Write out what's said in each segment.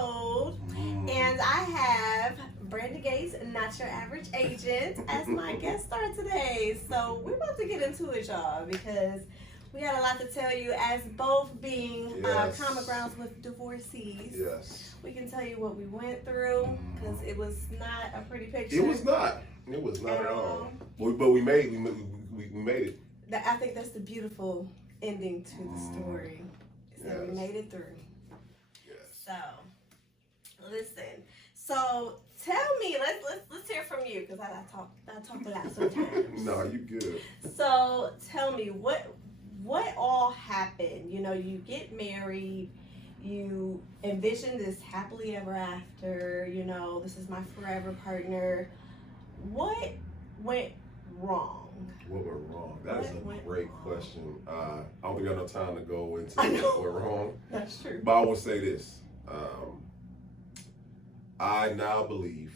episode. And I have Brenda Gates, Not Your Average Agent, as my guest star today. So we're about to get into it, y'all, because we got a lot to tell you as both being common grounds with divorcees. Yes. We can tell you what we went through, because it was not a pretty picture. It was not. It was not at all. But we made it. I think that's the beautiful ending to the story. Is that we made it through. Yes. So, listen. So tell me, let's hear from you, because I talk a lot sometimes. No, you good. So tell me what all happened. You know, you get married, you envision this happily ever after. You know, this is my forever partner. What went wrong? What went wrong? That is a great question. I don't think I have no time to go into what went wrong. That's true. But I will say this. I now believe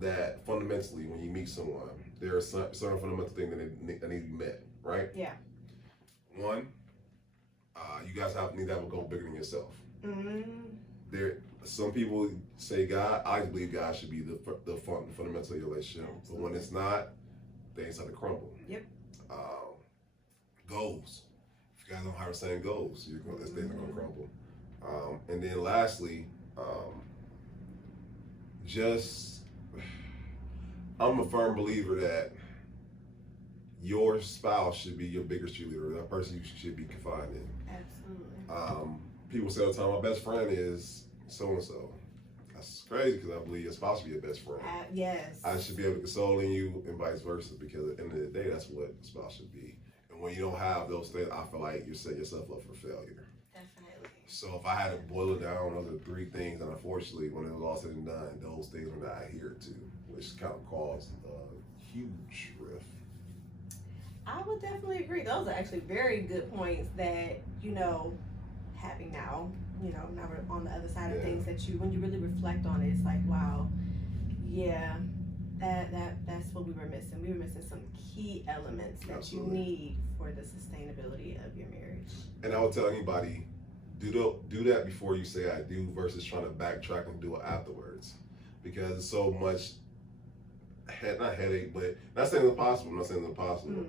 that fundamentally, when you meet someone, there are certain fundamental things that need to be met, right? Yeah. One, you guys need to have a goal bigger than yourself. Some people say God. I believe God should be the fundamental of your relationship. Absolutely. But when it's not, things start to crumble. Yep. Goals. If you guys don't have the same goals, things are going to crumble. And then lastly, I'm a firm believer that your spouse should be your biggest cheerleader. That person you should be confiding in. Absolutely. People say all the time, my best friend is so-and-so. That's crazy, because I believe you're supposed to be your best friend. Yes. I should be able to console in you and vice versa, because at the end of the day, that's what a spouse should be. And when you don't have those things, I feel like you're setting yourself up for failure. Definitely. So if I had to boil it down, those are three things, and unfortunately, when it was all said and done, those things were not adhered to, which kind of caused a huge rift. I would definitely agree. Those are actually very good points that, you know, having now, you know, now we're on the other side of things, that when you really reflect on it, it's like, wow, yeah, that's what we were missing. We were missing some key elements that you need for the sustainability of your marriage. And I would tell anybody, do that before you say I do, versus trying to backtrack and do it afterwards, because it's so much not headache, but not saying it's impossible. I'm not saying it's impossible,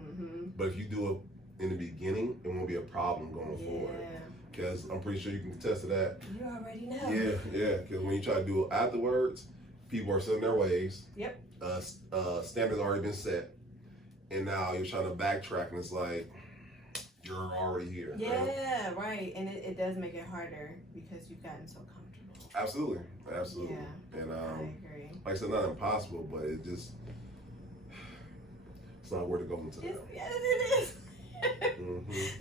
but if you do it in the beginning, it won't be a problem going forward. Because I'm pretty sure you can attest to that. You already know. Yeah. Because when you try to do it afterwards, people are set in their ways. Yep. Standards already been set, and now you're trying to backtrack, and it's like you're already here. Yeah, right. And it does make it harder because you've gotten so comfortable. Absolutely. Yeah. And I agree. like I said, not impossible, but it's not where to go into that. Yes, it is.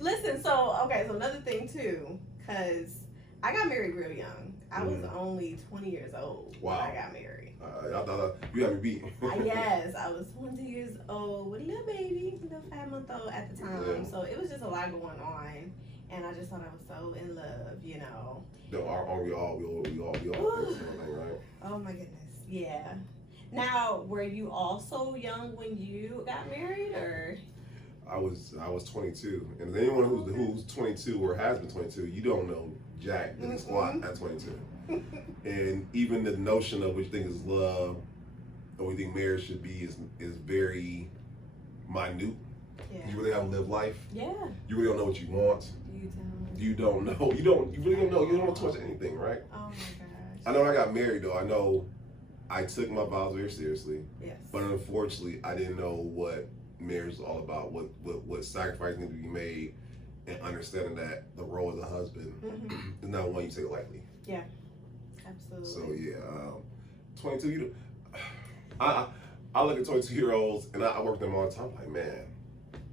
Listen, so another thing too, because I got married real young. I was only 20 years old when I got married. I thought you had me beat. Yes, I was 20 years old with a little baby, a little 5-month-old at the time. Yeah. So it was just a lot going on, and I just thought I was so in love, you know. No, we all right? Oh my goodness, yeah. Now, were you also young when you got married, or? I was 22, and anyone who's 22 or has been 22, you don't know jack in the squat at 22. And even the notion of what you think is love, or what you think marriage should be, is very minute. Yeah. You really haven't lived life. Yeah. You really don't know what you want. You don't know. You really don't know. You don't know too much anything, right? Oh my gosh. I know when I got married though, I know I took my vows very seriously. Yes. But unfortunately, I didn't know what marriage is all about, what sacrifices need to be made, and understanding that the role of the husband is not one you take lightly. Yeah, absolutely. So yeah, 22. I look at 22-year-olds and I work with them all the time. Like, man,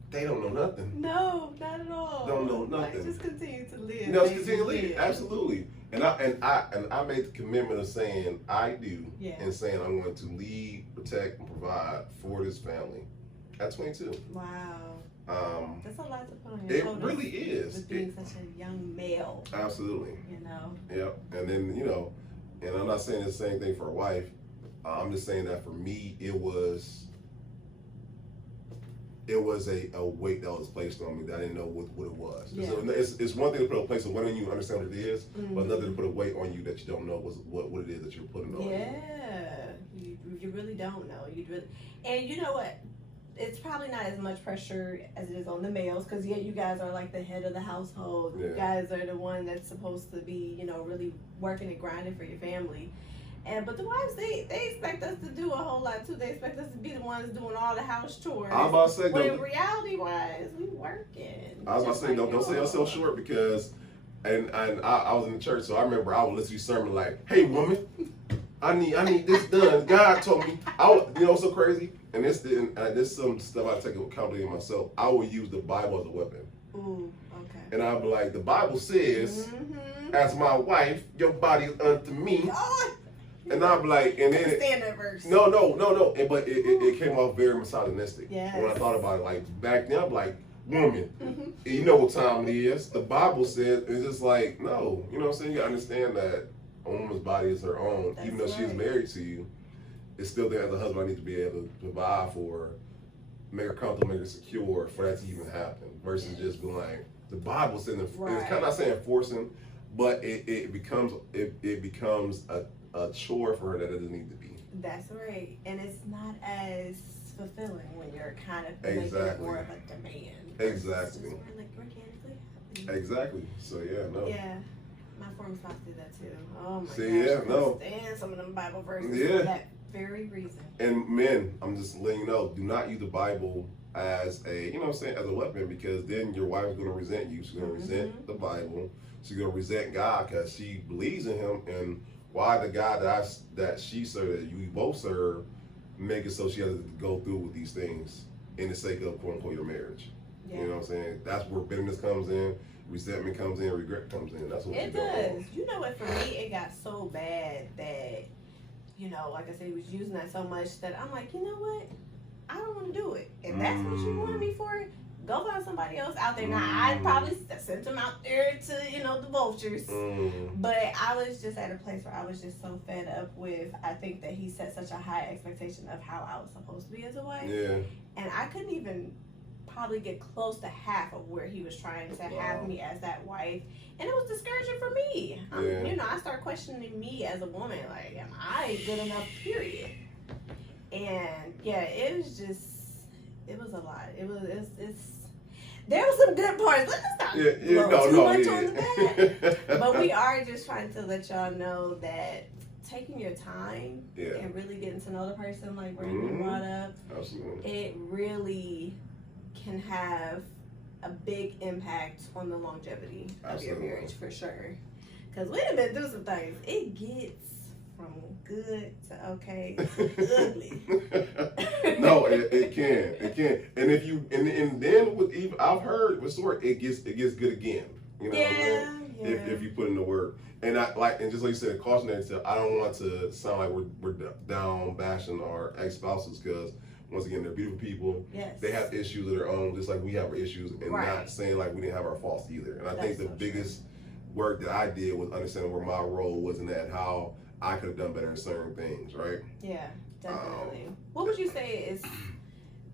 they don't know nothing. No, not at all. Don't know nothing. Like, just continue to live. You know, just continue to live. Absolutely. And I made the commitment of saying I do, and saying I'm going to lead, protect, and provide for this family. At 22. Wow. That's a lot to put on your shoulders. It really is. With being such a young male. Absolutely. You know? Yep. And then, you know, and I'm not saying the same thing for a wife. I'm just saying that for me, it was it was a weight that was placed on me that I didn't know what it was. Yeah. So it's one thing to put a place of weight on you, understand what it is, Mm-hmm. but another to put a weight on you that you don't know what it is that you're putting on. Yeah, you really don't know. And you know what? It's probably not as much pressure as it is on the males, because you guys are like the head of the household. Yeah. You guys are the one that's supposed to be, really working and grinding for your family. But the wives, they expect us to do a whole lot too. They expect us to be the ones doing all the house chores. I was about to say, when in reality wise, we working. I was about to say, don't sell yourself short, because, and I was in the church, so I remember I would listen to sermon like, "Hey woman, I need this done. God told me." What's so crazy? And this some stuff I take accountability in myself. I will use the Bible as a weapon. Ooh, okay. And I'll be like, the Bible says, Mm-hmm. "As my wife, your body is unto me." Oh, And I'll be like, and then stand that verse. No. But it came off very misogynistic. Yes. When I thought about it, like back then, I'm like, woman, Mm-hmm. you know what time it is. The Bible said, it's just like, no. You know what I'm saying? You understand that a woman's body is her own. That's even though she's right. married to you, it's still there as a husband. I need to be able to provide for her, make her comfortable, make her secure for that to even happen. Versus just being like, the Bible said, Right. it's kind of not saying forcing, but it becomes a chore for her that it doesn't need to be. That's right. And it's not as fulfilling when you're kind of Exactly. making it more of a demand. Exactly. Just more like organically happening. Exactly. So no. Yeah. My former spouse did that too. Oh my gosh. See, yeah, I no. couldn't stand some of them Bible verses Yeah. for that very reason. And men, I'm just letting you know, do not use the Bible as as a weapon, because then your wife is going to resent you. She's going to resent the Bible. She's going to resent God because she believes in Him. And why the God that she served, that you both serve, make it so she has to go through with these things in the sake of quote unquote your marriage. Yeah. You know what I'm saying? That's where bitterness comes in, resentment comes in, regret comes in. That's what It does. You know what? For me, it got so bad that, like I said, he was using that so much that I'm like, you know what? I don't want to do it. If that's what you wanted me for, go find somebody else out there. Now, I'd probably sent him out there to, the vultures. But I was just at a place where I was just so fed up with, I think that he set such a high expectation of how I was supposed to be as a wife. Yeah. And I couldn't even probably get close to half of where he was trying to have me as that wife. And it was discouraging for me. I started questioning me as a woman. Like, am I good enough, period? And it was a lot. There was some good parts. Let's not blow too much on the bad. But we are just trying to let y'all know that taking your time and really getting to know the person, like Brandon brought up, Absolutely. it really can have a big impact on the longevity of your marriage, for sure. Because we done been through some things. It gets from good to okay to ugly. No, it can. And then with even I've heard with story it gets good again. If you put in the work. And and just like you said, cautionary tale, I don't want to sound like we're down bashing our ex-spouses, because once again, they're beautiful people. Yes. They have issues of their own, just like we have our issues, and not saying like we didn't have our faults either. And I think the biggest work that I did was understanding where my role was in that, how I could have done better in certain things, right? Yeah, definitely. What would you say is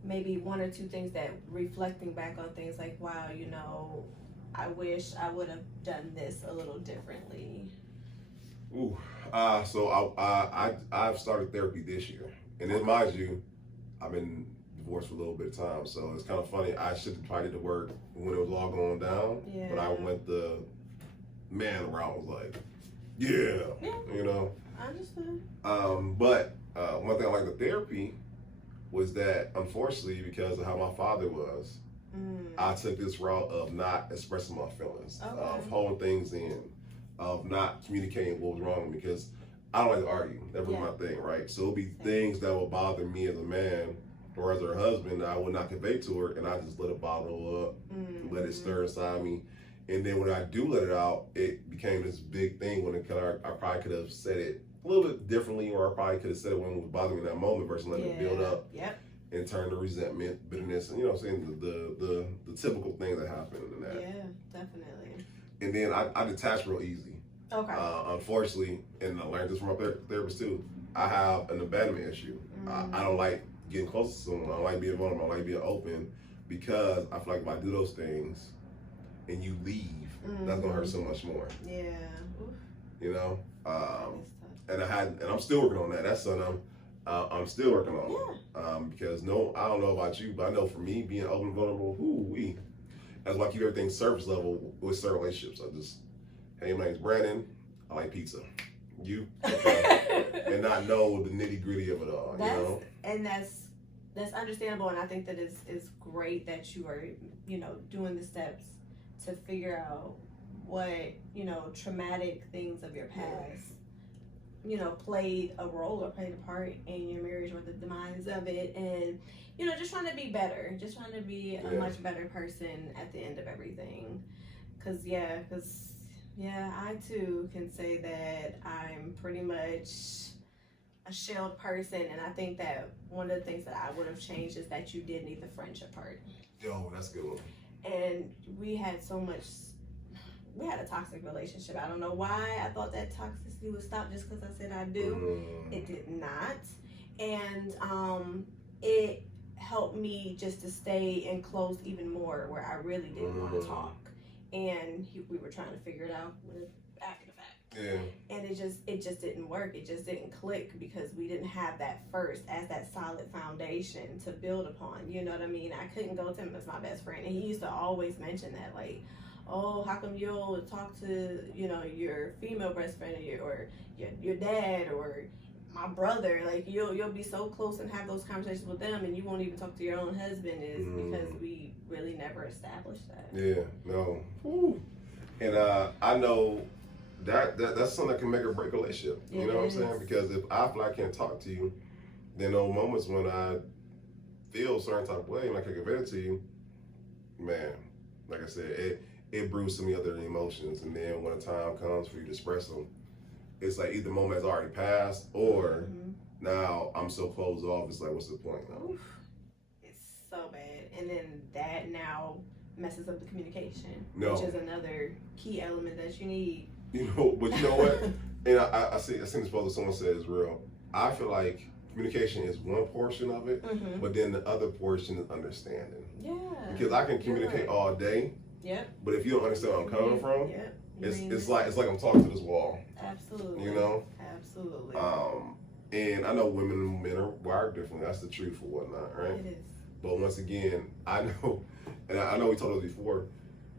maybe one or two things that, reflecting back on things like, wow, I wish I would have done this a little differently? Ooh, so I've started therapy this year, and then mind you, I've been divorced for a little bit of time, so it's kind of funny. I should have probably did the work when it was all going down, but I went the man route. Was like, I understand. But one thing I like the therapy was that, unfortunately, because of how my father was, I took this route of not expressing my feelings, of holding things in, of not communicating what was wrong, because I don't like to argue. That was my thing, right? So it'll be things that will bother me as a man or as her husband that I would not convey to her, and I just let it bottle up, let it stir inside me. And then when I do let it out, it became this big thing when I probably could have said it a little bit differently, or I probably could have said it when it was bothering me in that moment versus letting it build up and turn to resentment, bitterness, and the typical things that happen in that. Yeah, definitely. And then I detach real easy. Okay. Unfortunately, and I learned this from my therapist too, I have an abandonment issue. I don't like getting close to someone. I don't like being vulnerable. I like being open. because I feel like if I do those things and you leave, that's gonna hurt so much more. Yeah. Oof. You know, and I'm still working on that. That's something I'm still working on. Yeah. Because I don't know about you, but I know for me, being open and vulnerable, that's why I keep everything surface level with certain relationships. I just, hey, my name's Brandon. I like pizza. You, okay. And not know the nitty gritty of it all. You know, and that's understandable, and I think that is great that you are, you know, doing the steps to figure out what, you know, traumatic things of your past, you know, played a role or played a part in your marriage or the demise of it, and, you know, just trying to be better, just trying to be a much better person at the end of everything. Because I too can say that I'm pretty much a shelled person, and I think that one of the things that I would have changed is that you did need the friendship part. Yo, that's a good one. And we had a toxic relationship. I don't know why I thought that toxicity would stop just because I said I do. It did not. And it helped me just to stay enclosed even more, where I really didn't want to talk. And we were trying to figure it out after the fact. Yeah. And it just didn't work. It just didn't click because we didn't have that first as that solid foundation to build upon. You know what I mean? I couldn't go to him as my best friend. And he used to always mention that, like, oh, how come you'll talk to, you know, your female best friend or your dad or my brother, like you'll be so close and have those conversations with them, and you won't even talk to your own husband, is because we really never established that. Yeah, no. Woo. And I know that's something that can make or break a relationship. You know what I'm saying? Because if I feel like I can't talk to you, then those moments when I feel a certain type of way and I can convey it to you, man, like I said, it brews some of the other emotions, and then when the time comes for you to express them, it's like either the moment has already passed or now I'm so closed off, it's like, what's the point now? Oof. It's so bad. And then that now messes up the communication, which is another key element that you need. You know, but you know what? And I seen this post that someone said is real. I feel like communication is one portion of it, but then the other portion is understanding. Yeah. Because I can communicate all day, but if you don't understand where I'm coming from, it's like I'm talking to this wall. Absolutely. You know? Absolutely. And I know women and men are wired differently. That's the truth or whatnot, right? It is. But once again, I know, and I know we told us before,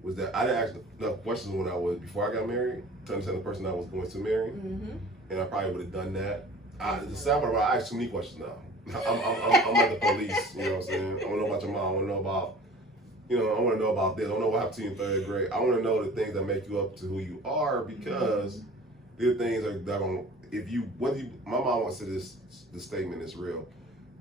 was that I didn't ask enough questions before I got married to understand the person I was going to marry, and I probably would have done that. The sad part about I ask too many questions now. I'm like the police. You know what I'm saying? I want to know about your mom. I want to know about, I want to know about this. I want to know what happened to you in third grade. I want to know the things that make you up to who you are, because the things that going my mom once said this statement is real.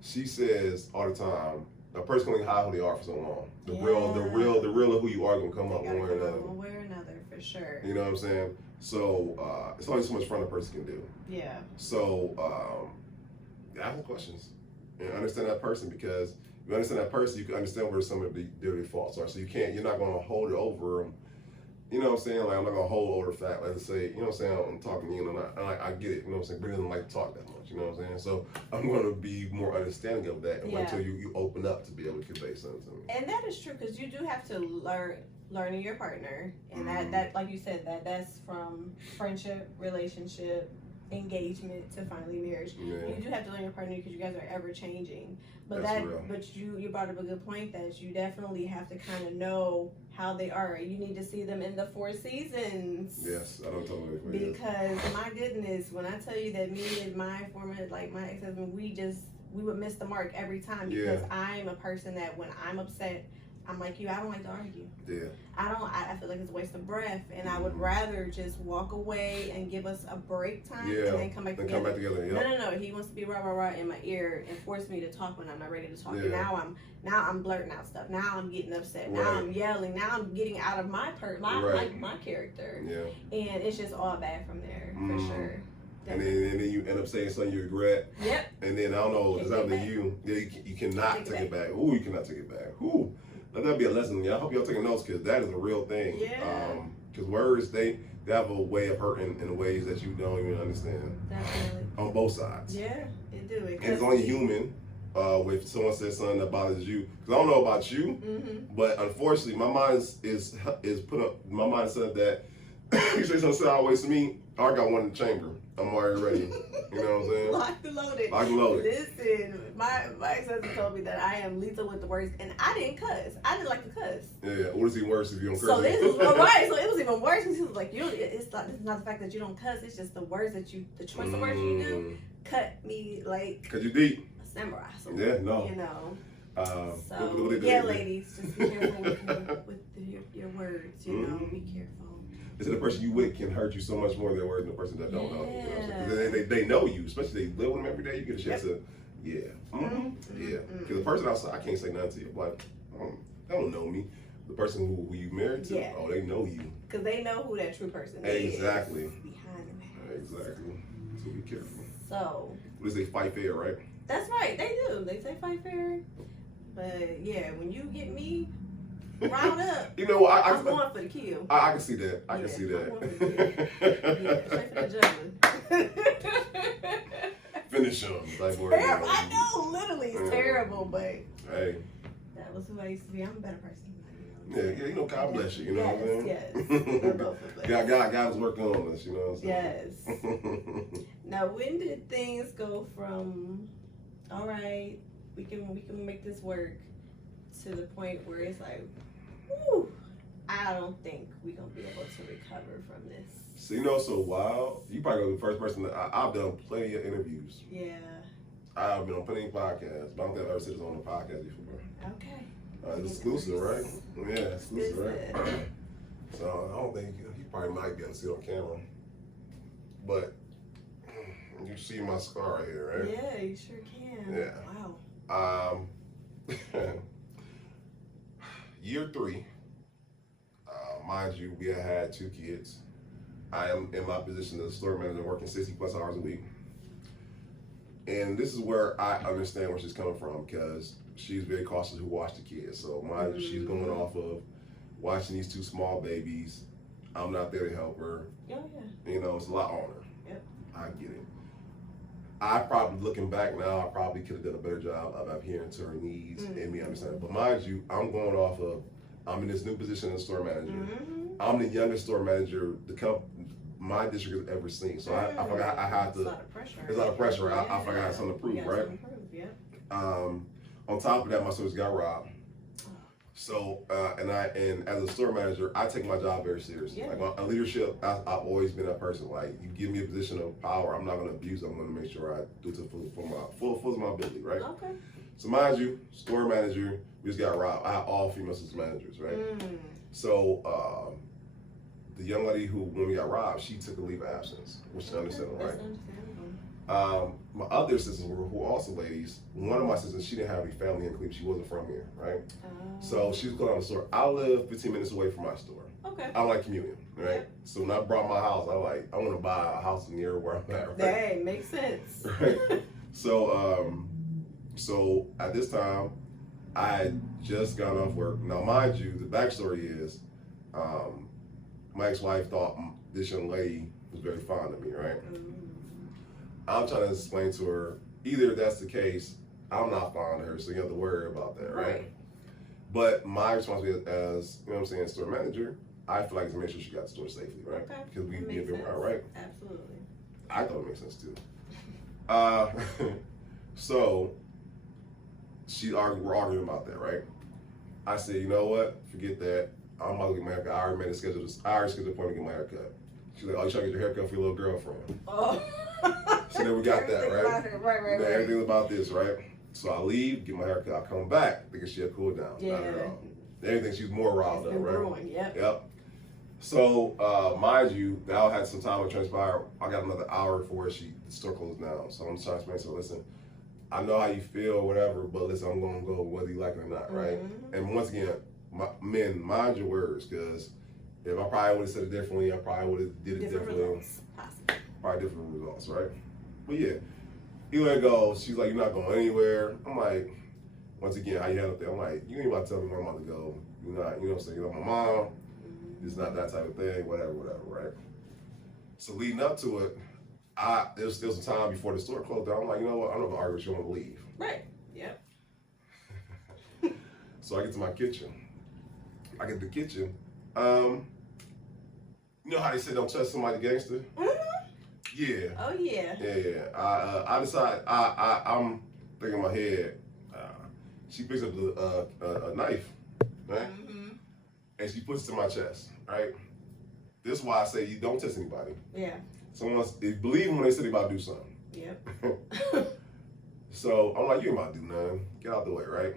She says all the time, a person can only hide who they are for so long. The real of who you are gonna come up one way or another. One way or another, for sure. You know what I'm saying? So it's only so much fun a person can do. Yeah. So ask them questions and understand that person, because if you understand that person, you can understand where some of their faults are. So you're not gonna hold it over them. You know what I'm saying? Like, I'm not gonna hold over the fact, let's say, you know what I'm saying, I'm talking to you, I get it, you know what I'm saying, but he doesn't like to talk that much, you know what I'm saying? So I'm gonna be more understanding of that until you open up to be able to convey something to me. And that is true, because you do have to learning your partner, and that like you said, that's from friendship, relationship, engagement to finally marriage. You do have to learn your partner, because you guys are ever changing. But you brought up a good point, that you definitely have to kind of know how they are. You need to see them in the 4 seasons. Yes, I don't totally agree. Because my goodness, when I tell you that me and my ex-husband, we would miss the mark every time, because I'm a person that when I'm upset, I'm like you, I don't like to argue. Yeah. I feel like it's a waste of breath, and I would rather just walk away and give us a break time and then come back together. No. He wants to be rah in my ear and force me to talk when I'm not ready to talk. And now I'm blurting out stuff. Now I'm getting upset. Now I'm yelling. Now I'm getting out of my character. Yeah. And it's just all bad from there, for sure. And then you end up saying something you regret. Yep. And then I don't know, it's up to you. You cannot take it back. Ooh, you cannot take it back. Ooh. Let that be a lesson. I hope y'all taking notes, because that is a real thing. Yeah. Because words, they have a way of hurting in ways that you don't even understand. Definitely. On both sides. Yeah, it do. And it's only human if someone says something that bothers you. Because I don't know about you, but unfortunately, my mind is put up. My mind said that you say something sideways to me, I already got one in the chamber. I'm already ready. You know what I'm saying? Locked and loaded. Locked and loaded. Listen, my ex-husband told me that I am lethal with the words, and I didn't cuss. I didn't like to cuss. Yeah, what is even worse if you don't curse? So this was right. So it was even worse because he was like, "You, it's not the fact that you don't cuss. It's just the words that the choice of words you do cut me like." Cause you deep. A samurai. So, Yeah, no. You know. So yeah, ladies, just be careful with your words. You know, be careful. It's the person you with can hurt you so much more than the person that don't know you. You know, because they know you, especially they live with them every day. You get a chance to, yeah. Because the person outside, I can't say nothing to you. Like, they don't know me. The person who you married to, oh, they know you. Because they know who that true person is. Exactly. Behind the mask. Exactly. So be careful. So. What do they fight fair, right? That's right. They do. They say fight fair. But yeah, when you get me round up, you know, I'm going for the kill. I can see that. I can see that. Straight for the jugular. Finish them. Terrible. I know, literally, it's terrible, but hey, that was who I used to be. I'm a better person. Yeah, you know, God bless you. You know what I'm saying? Yes. God was working on us. You know what I'm saying? Yes. Now, when did things go from, all right, we can make this work, to the point where it's like, whew, I don't think we're going to be able to recover from this? So, you know, so wild. You probably gonna be the first person that I've done plenty of interviews. Yeah. I've been on plenty of podcasts, but I don't think I've ever said this on a podcast before. Okay. It's exclusive, right? Yeah, exclusive, right? So I don't think you probably might be able to see it on camera. But you see my scar right here, right? Yeah, you sure can. Yeah. Wow. Year 3, mind you, we had 2 kids. I am in my position as a store manager working 60 plus hours a week. And this is where I understand where she's coming from, because she's very cautious who watch the kids. So mind you, she's going off of watching these 2 small babies. I'm not there to help her. Oh, yeah. You know, it's a lot on her. Yep. I get it. I probably, looking back now, I probably could have done a better job of adhering to her needs and me understanding. But mind you, I'm going off of, I'm in this new position as store manager. I'm the youngest store manager my district has ever seen. So I forgot I had to. It's a lot of pressure. There's a lot of pressure. I forgot I had something to prove, right? On top of that, my stores got robbed. So, and as a store manager, I take my job very seriously. Like my leadership, I've always been that person. Like, you give me a position of power, I'm not going to abuse it. I'm going to make sure I do it to full of my ability, right? Okay. So mind you, store manager, we just got robbed. I have all female assistant managers, right? So, the young lady who, when we got robbed, she took a leave of absence, which is understandable, right? My other assistants who were also ladies. One of my assistants, she didn't have any family in Cleveland. She wasn't from here, right? So she was going to the store. I live 15 minutes away from my store. Okay. I like commuting, right? Yep. So when I brought my house, I want to buy a house near where I'm at, right? Hey, makes sense. Right. So, so at this time, I had just gotten off work. Now, mind you, the backstory is, my ex-wife thought this young lady was very fond of me, right? I'm trying to explain to her, either that's the case, I'm not fond of her, so you have to worry about that, right? But my responsibility as, you know what I'm saying, store manager, I feel like to make sure she got the store safely, right? Okay. Because we give it right, right? Absolutely. I thought it made sense too. So we're arguing about that, right? I said, you know what? Forget that. I'm about to get my haircut. I already scheduled an appointment to get my haircut. She's like, oh, you trying to get your haircut for your little girlfriend? Oh. So then we got that, right? Right. Everything about this, right? So I leave, get my haircut, I come back, thinking she'll cool down. Yeah. Not at all. Everything, she's more riled up, right? Growing, yep. So, mind you, now I had some time to transpire. I got another hour before the store closed down. So I'm trying to explain to her, listen, I know how you feel or whatever, but listen, I'm going to go whether you like it or not, right? And once again, men, mind your words, because if I probably would have said it differently, I probably would have did it differently. Probably different results, right? But yeah, either way it goes, she's like, you're not going anywhere. I'm like, once again, how you handle it? I'm like, you ain't about to tell me where I'm about to go. You're not, you know what I'm saying? You're not my mom. It's not that type of thing, whatever, right? So leading up to it, there was some time before the store closed down. I'm like, you know what? I'm not going to argue with you, I want to leave. Right. Yep. So I get to my kitchen. I get to the kitchen. You know how they say don't touch somebody gangster? Mm-hmm. Yeah. Oh yeah. Yeah. I decide. I'm thinking in my head. She picks up a knife, right? Mm-hmm. And she puts it to my chest, right? This is why I say you don't touch anybody. Yeah. They believe when they say they about to do something. Yep. So I'm like, you ain't about to do nothing. Get out the way, right?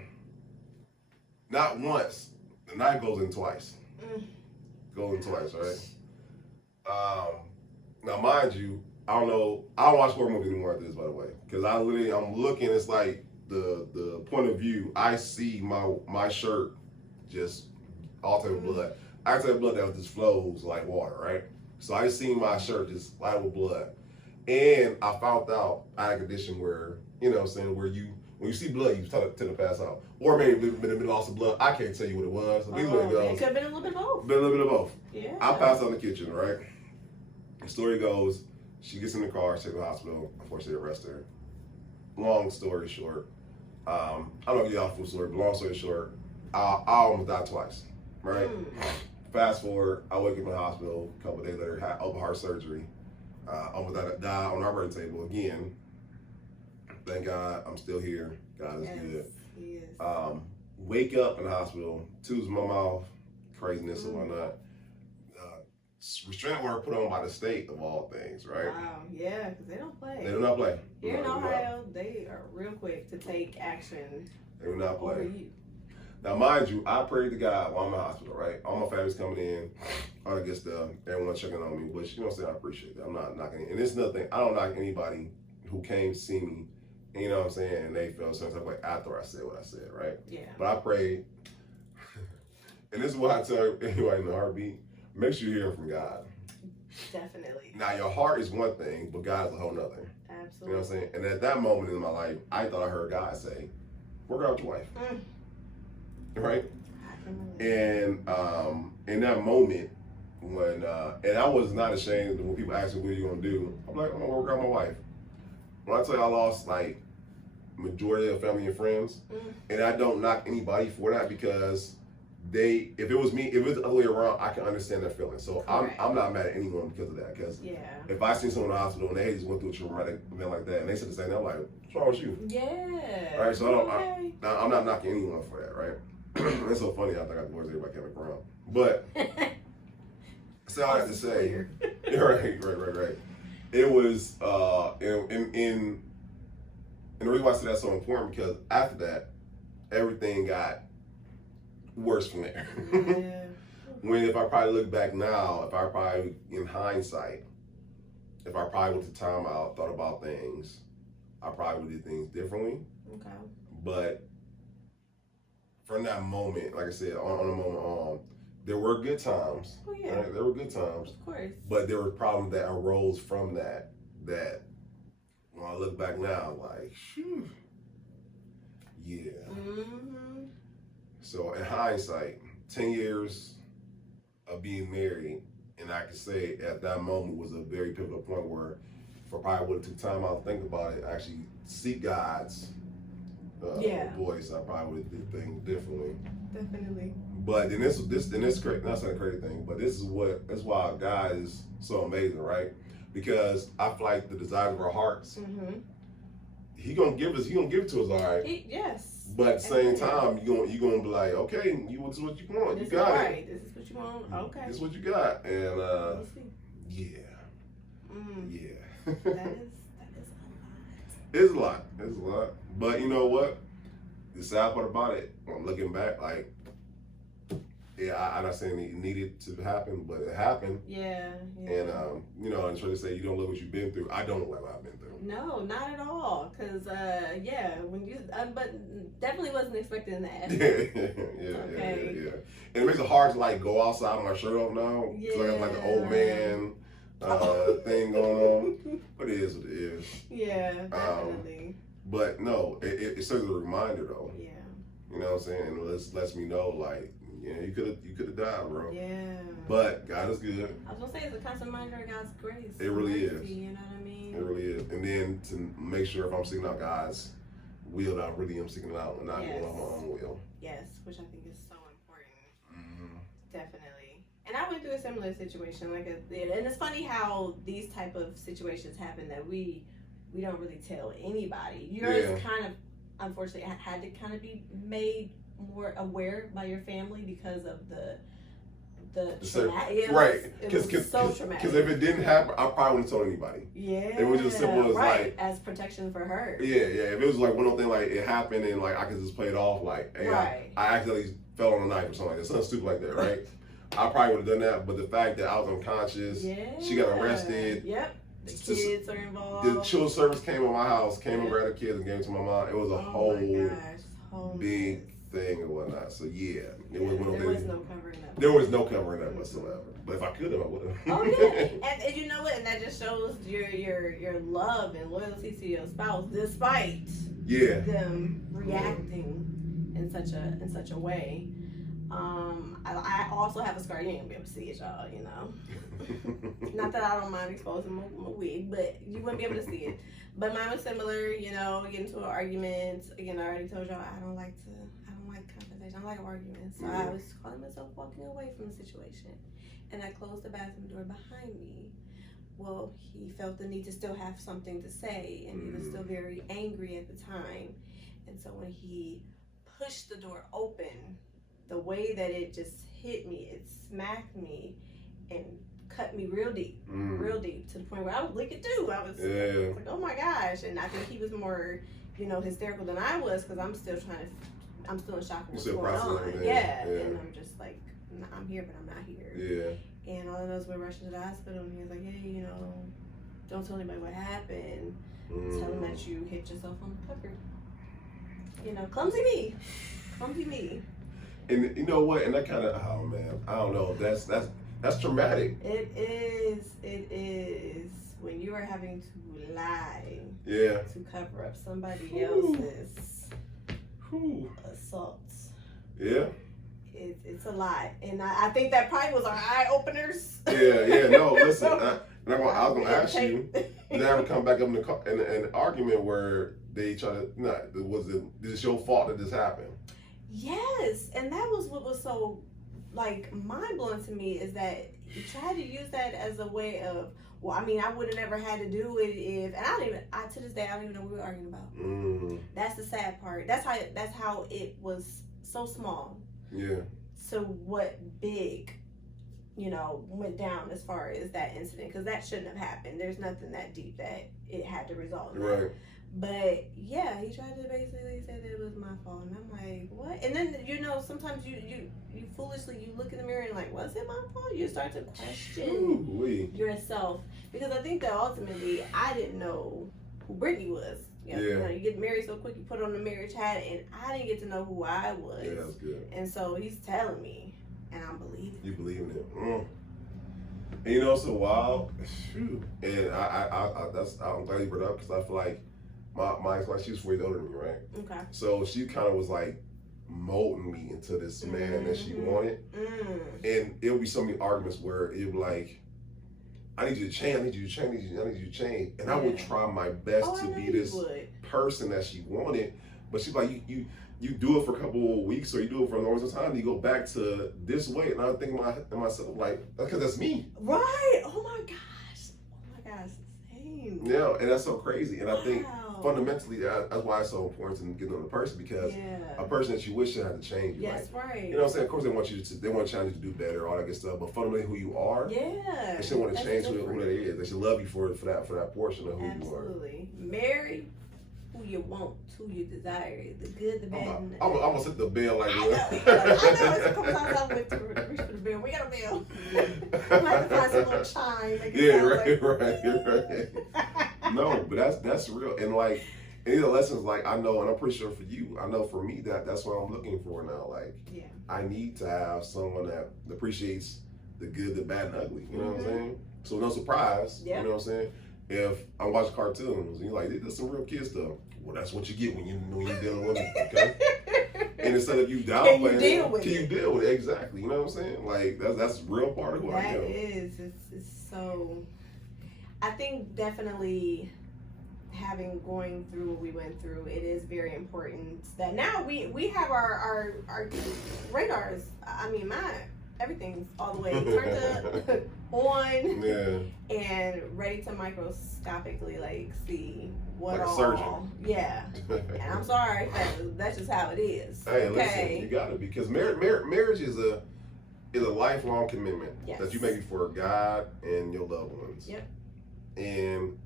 Not once. The knife goes in twice. Goes in twice, right? Now, mind you, I don't watch horror movies anymore after this, by the way, because I'm looking. It's like the point of view. I see my shirt just all type of blood. I type of blood that just flows like water, right? So I seen my shirt just light with blood, and I found out I had a condition where where when you see blood, you tend to pass out, or maybe in the middle of blood. I can't tell you what it was. It could have been a little bit of both. Been a little bit of both. Yeah. I passed out in the kitchen, right? The story goes, she gets in the car, she's to the hospital. Unfortunately, they arrest her. Long story short, I don't give y'all a full story, but long story short, I almost died twice, right? Fast forward, I wake up in the hospital a couple of days later, had open heart surgery. Almost died on the operating table again. Thank God I'm still here. God is good. He is. Wake up in the hospital, tubes in my mouth, craziness and whatnot. Restraining order put on by the state of all things, right? Wow, yeah, because they don't play. They do not play. Here in Ohio, they are real quick to take action. They do not play. Over you. Now, mind you, I prayed to God while I'm in the hospital, right? All my family's coming in, all that good stuff. Everyone checking on me, which, you know what I'm saying, I appreciate that. I'm not knocking it. And it's nothing, I don't knock anybody who came to see me, you know what I'm saying, and they felt some type of way after I said what I said, right? Yeah. But I prayed, and this is what I tell anybody in the heartbeat, make sure you hear from God. Definitely. Now, your heart is one thing, but God is a whole nother. Absolutely. You know what I'm saying? And at that moment in my life, I thought I heard God say, work out with your wife. Right? And in that moment, when and I was not ashamed when people ask me what are you gonna do, I'm like, I'm gonna work out my wife. When I tell you I lost like majority of family and friends, and I don't knock anybody for that because if it was me, if it's the other way around, I can understand their feelings. So I'm not mad at anyone because of that. Because if I see someone in the hospital and they just went through a traumatic event like that, and they said the same thing, I'm like, what's wrong with you? Yeah. Right. So I'm not knocking anyone for that. Right. It's so funny. I think I divorced everybody came around, but that's all I have to say. Right. It was and the reason why I say that's so important because after that, everything got worse from there. When if I probably look back now, if I probably in hindsight, if I probably went to time out, thought about things, I probably would do things differently. Okay. But from that moment, like I said, on the moment on, there were good times. Oh yeah. Right? There were good times. Of course. But there were problems that arose from that when I look back now, like, phew, yeah. So in hindsight, 10 years of being married, and I can say at that moment was a very pivotal point where if I probably would have took time out to think about it, actually seek God's voice, I probably would have did things differently. Definitely. But then this great, not saying a crazy thing, but that's why God is so amazing, right? Because I feel like the desires of our hearts, He gonna give it to us, all right. Yes. But at the same time, you gonna be like, okay, this is what you want, you got it. This is what you want. Okay. This is what you got, and yeah. That is It's a lot. It's a lot. But you know what? The sad part about it, I'm looking back, like, I'm not saying it needed to happen, but it happened. Yeah. And I'm trying to say you don't look what you've been through. I don't look what I've been through. No, not at all. Cause when you, but definitely wasn't expecting that. Yeah. And it makes it hard to like go outside with my shirt off now. Yeah. So I have like the old man thing going on. But it is what it is. Yeah, definitely. But no, it serves as a reminder though. Yeah. You know what I'm saying? It lets me know like, you could have died, bro. Yeah. But God is good. I was gonna say it's a constant reminder of God's grace. It really is. You know what I mean? It really is. And then to make sure if I'm seeking out God's will that I really am seeking it out and not Yes. going on my own will. Yes, which I think is so important. Mm-hmm. Definitely. And I went through a similar situation, and it's funny how these type of situations happen that we don't really tell anybody. Yours kind of, unfortunately, had to kind of be made more aware by your family because of the traumatic. Right. It was so traumatic. Because if it didn't happen, I probably wouldn't have told anybody. Yeah. It was just simple as like as protection for her. Yeah. If it was like one of those things like it happened and like I could just play it off like, hey, I accidentally fell on a knife or something like that, something stupid like that, right? I probably would have done that, but the fact that I was unconscious, she got arrested. Yep. The kids are involved. The children's service came to my house, came and grabbed the kids and gave them to my mom. It was a whole big thing and whatnot. So there was no covering up. There was no covering up whatsoever. But if I could have, I would have. Oh yeah, and you know what? And that just shows your love and loyalty to your spouse, despite them reacting in such a way. I also have a scar. You ain't gonna be able to see it, y'all. You know, not that I don't mind exposing my wig, but you wouldn't be able to see it. But mine was similar. You know, get into an argument. Again, I already told y'all I don't like confrontation. I don't like arguments. So I was calling myself walking away from the situation, and I closed the bathroom door behind me. Well, he felt the need to still have something to say, and he was still very angry at the time. And so when he pushed the door open, the way that it just hit me, it smacked me and cut me real deep to the point where I was leaking too. I was like, oh my gosh. And I think he was more, hysterical than I was because I'm still in shock of what's going on. Yeah. And I'm just like, I'm here, but I'm not here. Yeah. And all of us were rushing to the hospital and he was like, hey, don't tell anybody what happened. Tell them that you hit yourself on the cupboard. Clumsy me. And you know what? And that kind of, oh man, I don't know. That's traumatic. It is. When you are having to lie to cover up somebody else's assaults. Yeah. It's a lot. And I think that probably was our eye openers. Yeah. No, listen. I was going to ask you, did they ever come back up in an argument where they try to, is it your fault that this happened? Yes, and that was what was so mind-blowing to me is that he tried to use that as a way of, I would have never had to do it if, and to this day I don't even know what we were arguing about. That's the sad part. That's how it was so small. Yeah. So what big, went down as far as that incident, because that shouldn't have happened. There's nothing that deep that it had to result in. Right. But yeah, he tried to basically say that it was my fault, and I'm like, what? And then sometimes you foolishly you look in the mirror and like, was it my fault? You start to question yourself, because I think that ultimately I didn't know who Brittany was. You get married so quick, you put on the marriage hat, and I didn't get to know who I was. Yeah, that's good. And so he's telling me, and I'm believing. You believe in it. And it's so wild. Shoot. And I'm glad you brought it up because I feel like my ex-wife, she was 4 years older than me, right? Okay. So she kind of was like molding me into this man that she wanted. And it would be so many arguments where it would be like, I need you to change, I need you to change, I need you to change. And I would try my best to be this person that she wanted. But she's like, you do it for a couple of weeks or you do it for a long time, you go back to this way. And I think to myself, like, because that's me. Right. Oh my gosh. Same. Yeah, and that's so crazy. And I think fundamentally, that's why it's so important to get to know the person, because a person that you wish to have to change you. Yes, right. You know what I'm saying? Of course, they want to challenge you to do better, all that good stuff. But fundamentally, who you are, they should want to change who that is. They should love you for that portion of who you are. Absolutely. Marry who you want, who you desire, the good, the bad. I'm gonna set the bell like that. I know. It's a couple times I went to reach for the bell. We got a bell. I might have to find some little chime. Yeah, right. No, but that's real. And like any of the lessons, like I know, and I'm pretty sure for you, I know for me that's what I'm looking for now. Like, I need to have someone that appreciates the good, the bad, and ugly. You know what I'm saying? So no surprise. You know what I'm saying? If I'm watching cartoons and you're like, there's some real kid stuff. Well, that's what you get when you're dealing with it. Okay. And instead of you downplaying, can you deal with it? Exactly. You know what I'm saying? Like that's a real part of who I am. That is. It's so. I think definitely having going through what we went through, it is very important that now we have our radars. I mean, everything's all the way turned up, on, Yeah. and ready to microscopically like see what Like a all. surgeon. Yeah, and I'm sorry, that's just how it is. Hey, okay. listen, you gotta, because marriage is a lifelong commitment that you make for God and your loved ones. Yep. And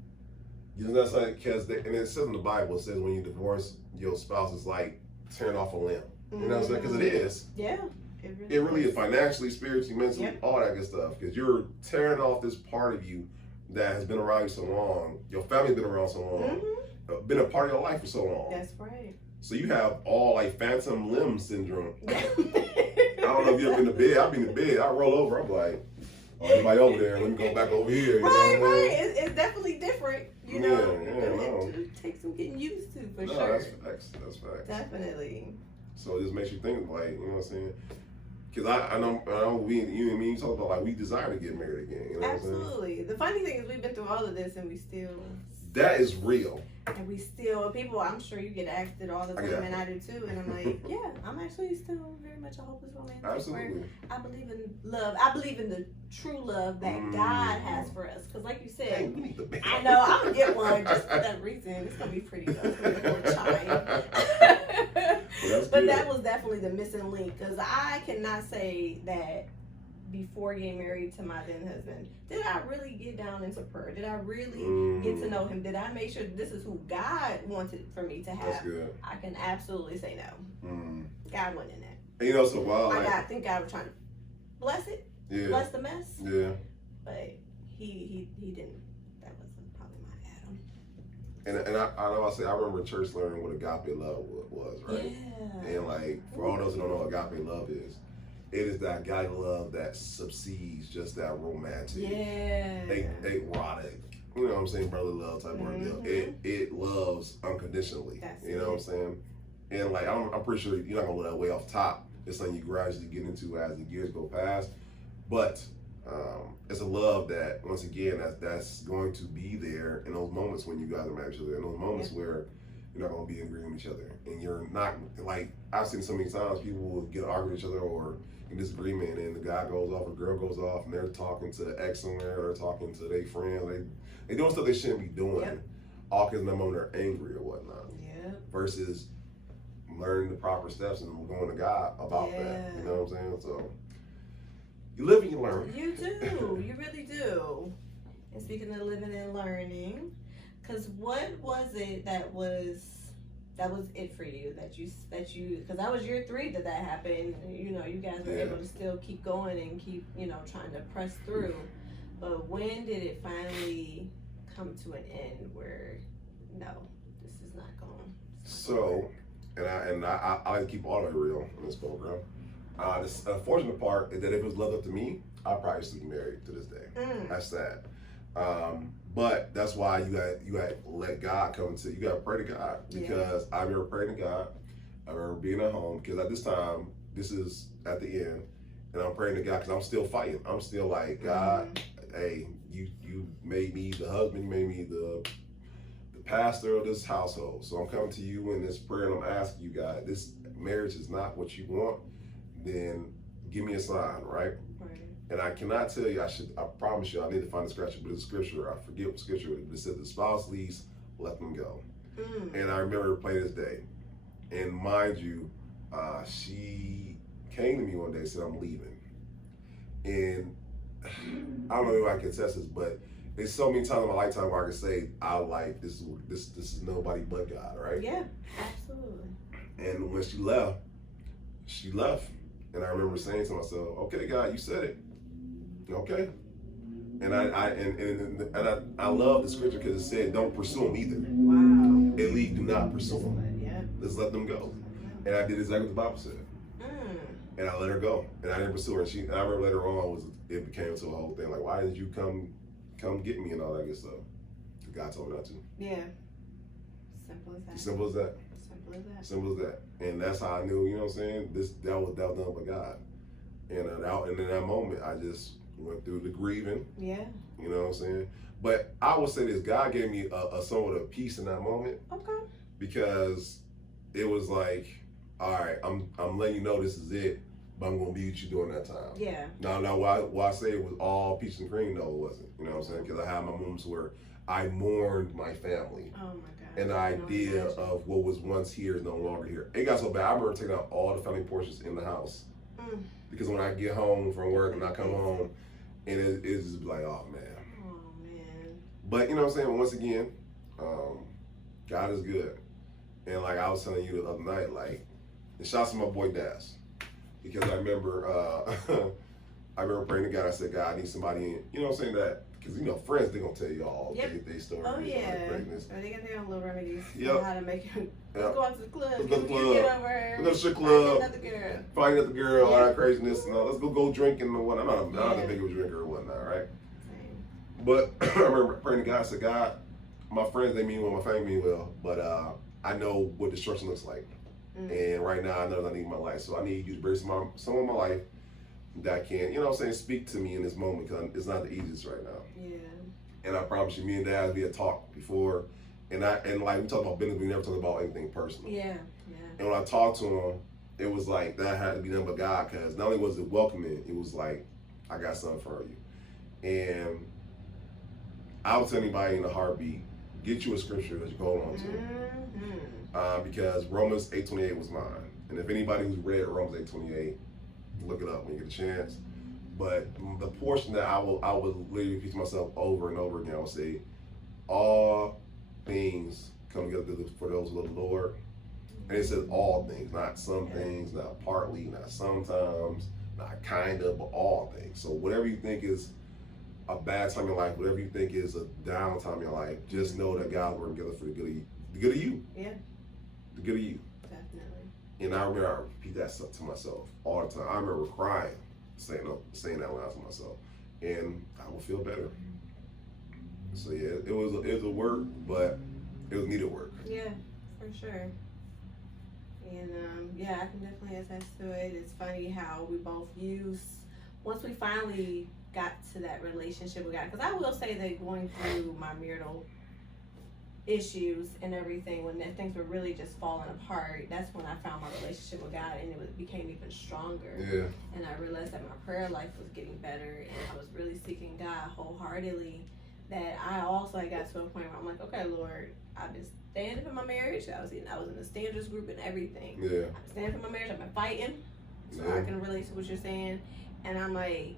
you know, that's like, because and it says in the Bible, it says when you divorce your spouse, it's like tearing off a limb. You know what I'm saying? Because it is. Yeah. It really is, financially, spiritually, mentally, all that good stuff. Because you're tearing off this part of you that has been around you so long. Your family's been around so long. Been a part of your life for so long. That's right. So you have all like phantom limb syndrome. I don't know if you've ever been to bed. I've been to bed. I roll over. I'm like, oh, anybody over there? Let me go back over here. You right, know what I mean? It's definitely different. You know, it takes some getting used to for sure. That's facts. That's facts. Definitely. So it just makes you think, like, you know what I'm saying? Because I know you and me talk about, like, we desire to get married again. You know Absolutely. what I'm saying? The funny thing is we've been through all of this and we still. That is real. And we still, people, I'm sure you get asked it all the time, and I do too. And I'm like, yeah, I'm actually still very much a hopeless romantic. Absolutely. I believe in love. I believe in the true love that God has for us. Because, like you said, hey, we need the I know, I'm going to get one just for that reason. It's going to be pretty chime. But that was definitely the missing link. Because I cannot say that before getting married to my then husband, did I really get down into prayer? Did I really get to know him? Did I make sure this is who God wanted for me to have? That's good. I can absolutely say no. God went in that. And you know, so while I think God was trying to bless it, bless the mess. Yeah. But he didn't. That wasn't probably my Adam. And I remember church learning what agape love was, right? Yeah. And like, for all those who don't know what agape love is, it is that guy love that subsedes just that romantic, erotic, you know what I'm saying, brother love type of deal. It loves unconditionally. You know what I'm saying? And like, I'm pretty sure you're not gonna let that way off top. It's something you gradually get into as the years go past. But it's a love that, once again, that's going to be there in those moments when you guys are mad at each other, in those moments where you're not gonna be in agreement with each other, and you're not, like, I've seen so many times people will get arguing with each other or in disagreement, and the guy goes off or girl goes off, and they're talking to the ex somewhere, or talking to their friend, they doing stuff they shouldn't be doing, all because in that moment they're angry or whatnot. Versus learning the proper steps and going to God about that. You know what I'm saying? So you live and you learn. You do. You really do. And speaking of living and learning, because what was it that was it for you that you because that was year 3 that happened. You know, you guys were able to still keep going and keep, you know, trying to press through. But when did it finally come to an end where no, this is not going? So, and I like to keep all of it real in this program. The unfortunate part is that if it was left up to me, I'd probably still be married to this day. That's sad. But that's why you got to let God come into. You got to pray to God, because I remember praying to God. I remember being at home, because at this time, this is at the end, and I'm praying to God because I'm still fighting. I'm still like, God, hey, you made me the husband, you made me the pastor of this household. So I'm coming to you in this prayer, and I'm asking you, God, this marriage is not what you want. Then give me a sign, right? And I cannot tell you, I promise you, I need to find the scripture, but it's a scripture, I forget what scripture it is, but it said the spouse leaves, let them go. And I remember playing this day. And mind you, she came to me one day and said, I'm leaving. And I don't know if I can attest this, but there's so many times in my lifetime where I can say, I like, this is nobody but God, right? Yeah, absolutely. And when she left. And I remember saying to myself, okay, God, you said it. Okay. And I love the scripture because it said, don't pursue them either. Wow. At least do not pursue them. Yeah. Let's let them go. And I did exactly what the Bible said. And I let her go. And I didn't pursue her. And I remember later on, it became to a whole thing. Like, why did you come get me and all that good stuff? God told me not to. Yeah. Simple as that. Simple as that. Simple as that. Simple as that. And that's how I knew, you know what I'm saying? That was done by God. And in that moment, I just We went through the grieving. Yeah. You know what I'm saying? But I will say this: God gave me a somewhat of peace in that moment. Okay. Because it was like, all right, I'm letting you know this is it, but I'm gonna be with you during that time. Yeah. Now, why I say it was all peaches and cream? No, it wasn't. You know what I'm saying? Because I had my moments where I mourned my family. Oh my God. And the idea of what was once here is no longer here. It got so bad. I remember taking out all the family portraits in the house because when I get home from work and I come home, and it's just like, oh man. Oh man. But you know what I'm saying? Once again, God is good. And like I was telling you the other night, like, and shouts to my boy Das, because I remember praying to God. I said, God, I need somebody in, you know what I'm saying, that, because you know, friends, they're gonna tell you all their stories. Oh yeah. Or they get their own little remedies. Yep. How to make it. Let's go out to the club. Let's go to the club. Get over her. Let's go to the strip club. Find another girl. Find another girl. All that craziness. And let's go drinking and whatnot. I'm not a big of a drinker or whatnot, right? Same. But I remember praying to God. I said, God, my friends, they mean well, my family mean well, but I know what destruction looks like. And right now, I know that I need my life. So I need you to bring someone in my life that can, you know what I'm saying, speak to me in this moment, because it's not the easiest right now. Yeah. And I promise you, me and Dad, we had talked before, and like we talked about business, we never talked about anything personal. Yeah. And when I talked to him, it was like that had to be done by God, because not only was it welcoming, it was like, I got something for you. And I would tell anybody in a heartbeat, get you a scripture that you can hold on to. Because Romans 8:28 was mine. And if anybody who's read Romans 8:28, look it up when you get a chance. But the portion that I would literally repeat to myself over and over again, I would say, all things come together for those who love the Lord. And it says all things, not some things, not partly, not sometimes, not kind of, but all things. So whatever you think is a bad time in your life, whatever you think is a down time in your life, just know that God's working together for the good of you. The good of you. Yeah. The good of you. Definitely. And I remember I repeat that stuff to myself all the time. I remember crying, saying that loud to myself, and I would feel better. So yeah, it was a work, but it was needed work. Yeah, for sure. And yeah, I can definitely attest to it. It's funny how we both once we finally got to that relationship with God, because I will say that going through my marital issues and everything, when things were really just falling apart, that's when I found my relationship with God, and it became even stronger. Yeah. And I realized that my prayer life was getting better, and I was really seeking God wholeheartedly. That I also got to a point where I'm like, okay, Lord, I've been standing for my marriage. I was in the standards group and everything. Yeah. I've been standing for my marriage. I've been fighting, so I can relate to what you're saying. And I'm like,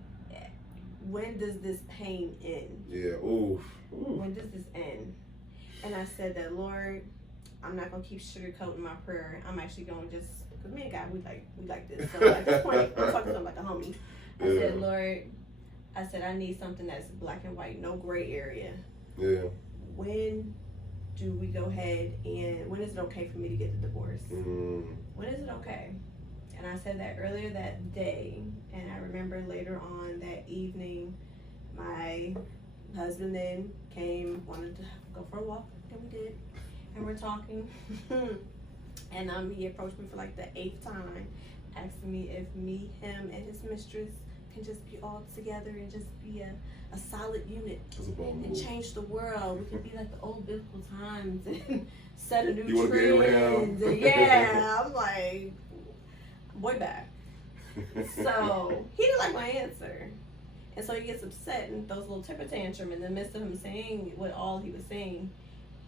when does this pain end? Yeah. Ooh. When does this end? And I said that, Lord, I'm not gonna keep sugarcoating my prayer. I'm actually gonna just, because me and God, we like this. So at this point, I'm talking to him like a homie. I said, Lord, I need something that's black and white, no gray area. Yeah. When do we go ahead and when is it okay for me to get the divorce? When is it okay? And I said that earlier that day, and I remember later on that evening, my husband then wanted to go for a walk, and we did, and we're talking, and he approached me for like the 8th time, asking me if me, him, and his mistress can just be all together and just be a solid unit and change the world. We can be like the old biblical times and set a new trend. Yeah, I'm like, boy back. So he didn't like my answer. And so he gets upset and throws a little temper tantrum in the midst of him saying what all he was saying.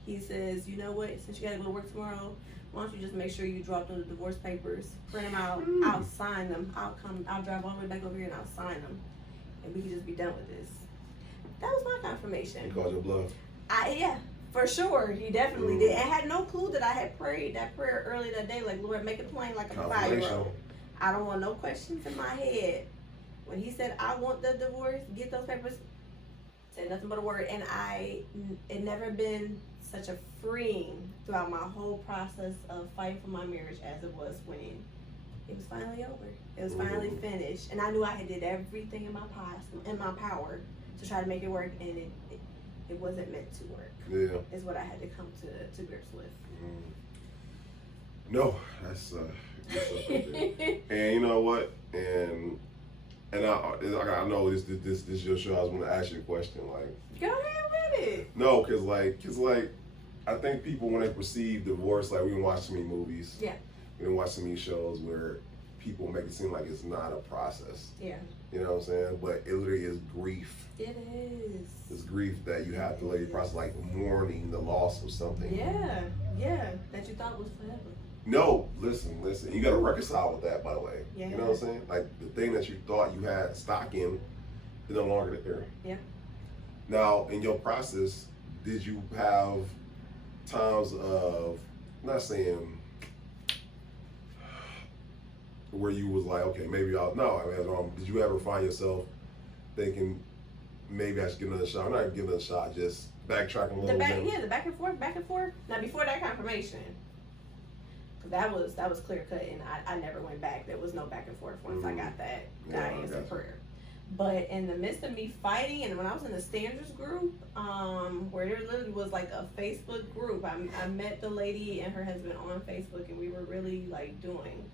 He says, you know what, since you gotta go to work tomorrow, why don't you just make sure you drop them the divorce papers, print them out, I'll sign them, I'll drive all the way back over here and I'll sign them. And we can just be done with this. That was my confirmation. He called your bluff. Yeah, for sure. He definitely did. And had no clue that I had prayed that prayer early that day, like, Lord, make it plain like a 5-year-old. I don't want no questions in my head. When he said, I want the divorce, get those papers, said nothing but a word. And it never been such a freeing throughout my whole process of fighting for my marriage as it was when it was finally over. It was finally finished. And I knew I had did everything in my power to try to make it work, and it wasn't meant to work. Yeah. Is what I had to come to grips with. No, that's and you know what? And And I know this your show. I was going to ask you a question. Like, go ahead with it. No, cause I think people when they perceive divorce, like we can watch too many movies. Yeah. We can watch too many shows where people make it seem like it's not a process. Yeah. You know what I'm saying? But it literally is grief. It is. It's grief that you have to literally process, like mourning the loss of something. Yeah. That you thought was forever. No, listen. You got to reconcile with that, by the way. Yeah. You know what I'm saying? Like the thing that you thought you had stock in is no longer there. Yeah. Now, in your process, did you have times of, not saying where you was like, okay, maybe did you ever find yourself thinking, maybe I should give another shot? I'm not giving another shot, just backtracking a little bit. The back and forth. Now, before that confirmation, because that was clear cut, and I never went back. There was no back and forth once I got that guidance and prayer. But in the midst of me fighting, and when I was in the standards group, where there literally was like a Facebook group, I met the lady and her husband on Facebook, and we were really like doing,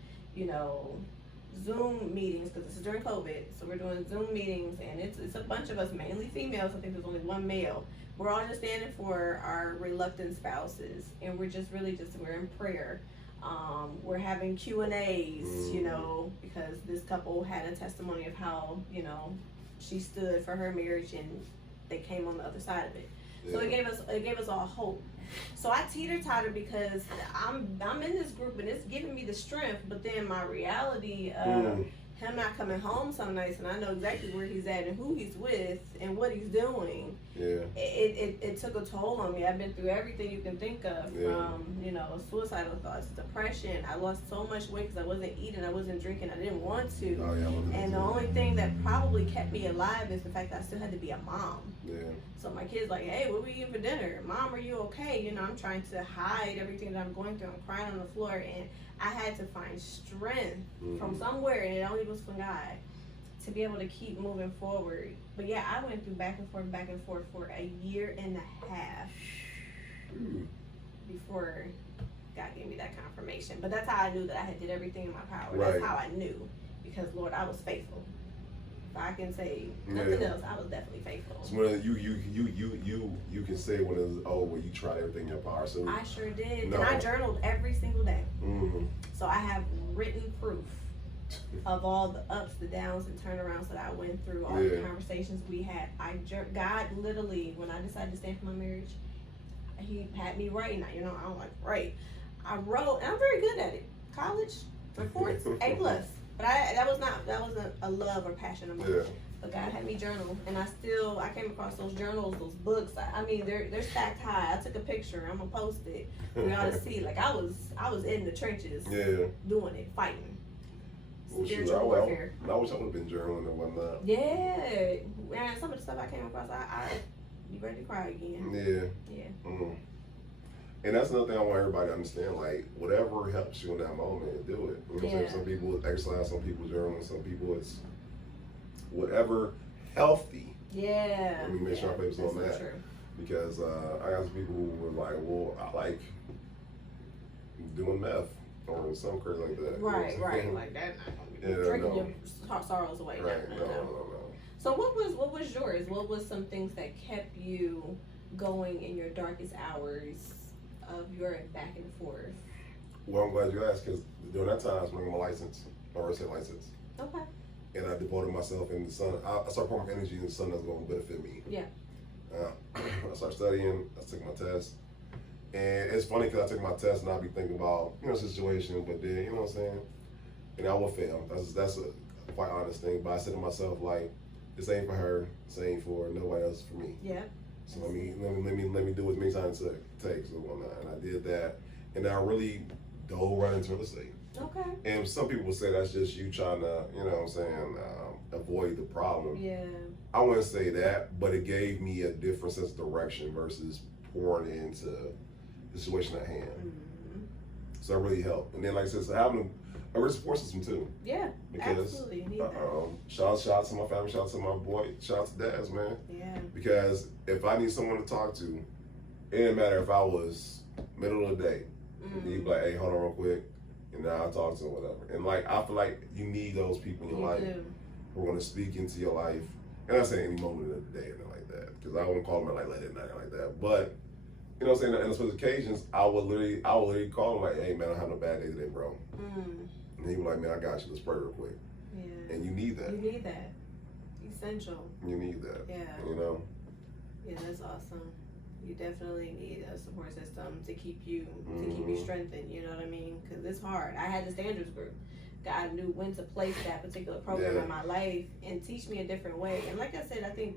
Zoom meetings, because this is during COVID, so we're doing Zoom meetings, and it's a bunch of us, mainly females. I think there's only one male. We're all just standing for our reluctant spouses, and we're in prayer. We're having Q&As, because this couple had a testimony of how, she stood for her marriage and they came on the other side of it. Yeah. So it gave us all hope. So I teeter-totter because I'm in this group and it's giving me the strength, but then my reality of him not coming home some nights, and I know exactly where he's at and who he's with and what he's doing. Yeah. It took a toll on me. I've been through everything you can think of, from suicidal thoughts, depression. I lost so much weight because I wasn't eating, I wasn't drinking, I didn't want to. Oh, yeah, and the only thing that probably kept me alive is the fact that I still had to be a mom. Yeah. So my kid's like, hey, what are we eating for dinner? Mom, are you okay? I'm trying to hide everything that I'm going through. I'm crying on the floor, and I had to find strength from somewhere, and it only was from God, to be able to keep moving forward. But yeah, I went through back and forth for a year and a half before God gave me that confirmation. But that's how I knew that I had did everything in my power. Right. That's how I knew, because Lord, I was faithful. If I can say nothing else, I was definitely faithful. So when you can say when it's well, you tried everything in your power. So I sure did, and I journaled every single day. So I have written proof of all the ups, the downs, and turnarounds that I went through, all the conversations we had. God literally, when I decided to stand for my marriage, He had me writing. I don't like to write. I wrote, and I'm very good at it. College reports, A+. But that wasn't a love or passion of mine. Yeah. But God had me journal, and I came across those journals, those books. They're stacked high. I took a picture. I'm gonna post it for y'all to see. Like I was in the trenches, doing it, fighting. Spiritual warfare. I wish I would have been journaling and whatnot. Yeah, man. Some of the stuff I came across, I be ready to cry again. Yeah. And that's another thing I want everybody to understand. Like, whatever helps you in that moment, do it. You know what I'm saying? Some people exercise, some people journal, some people it's whatever healthy. Yeah. Let me make sure I focus on that. True. Because I got some people who were like, well, I like doing meth or something crazy like that. Right. Like that. Drinking your sorrows away. Right. No. So what was yours? What was some things that kept you going in your darkest hours of your back and forth? Well, I'm glad you asked, because during that time I was running my license, my real estate license. Okay. And I devoted myself in the sun. I started pouring my energy in the sun that's going to benefit me. Yeah. I started studying. I took my test. And it's funny because I took my test and I'll be thinking about, situation, but then, you know what I'm saying? And I will fail. That's a quite honest thing. But I said to myself, like, this ain't for her. This ain't for nobody else, for me. Yeah. So let me do as many times as it takes and whatnot. And I did that, and I really dove right into real estate. Okay. And some people would say that's just you trying to, avoid the problem. Yeah. I wouldn't say that, but it gave me a different sense of direction versus pouring into the situation at hand. Mm-hmm. So it really helped. And then, like I said, having a good support system too. Yeah, because, absolutely. Shout out to my family, shout out to my boy, shout out to Daz, man. Yeah. Because if I need someone to talk to, it didn't matter if I was middle of the day. He'd be like, hey, hold on real quick, and now I'll talk to him, whatever. And like, I feel like you need those people in your life. who are going to speak into your life. And I say any moment of the day and like that, because I won't call them like late at night like that. But you know what I'm saying? On those occasions, I would literally call him like, "Hey man, I'm having a bad day today, bro." And he was like, "Man, I got you. Let's pray real quick." Yeah. And you need that. You need that. Essential. You need that. Yeah. You know. Yeah, that's awesome. You definitely need a support system to keep you strengthened. You know what I mean? Because it's hard. I had the standards group. God knew when to place that particular program in my life and teach me a different way. And like I said, I think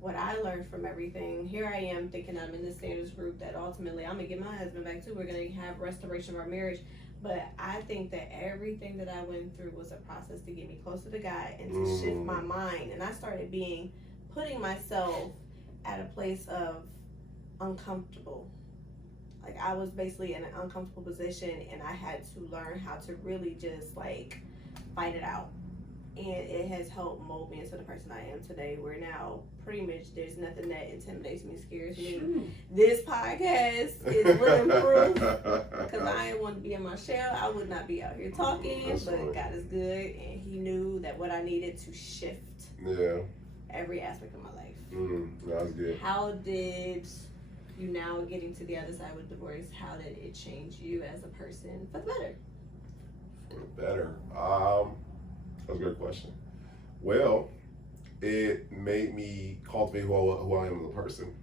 what I learned from everything, here I am thinking I'm in this standards group that ultimately I'm gonna get my husband back too. We're gonna have restoration of our marriage. But I think that everything that I went through was a process to get me closer to God and to shift my mind. And I started putting myself at a place of uncomfortable. Like I was basically in an uncomfortable position and I had to learn how to really just like fight it out. And it has helped mold me into the person I am today, where now pretty much there's nothing that intimidates me, scares me. This podcast is living proof, because I didn't want to be in my shell. I would not be out here talking, but God is good, and He knew that what I needed to shift every aspect of my life. That's good. How did you, now getting to the other side with divorce, how did it change you as a person for the better? For the better? That's a great question. Well, it made me cultivate who I am as a person.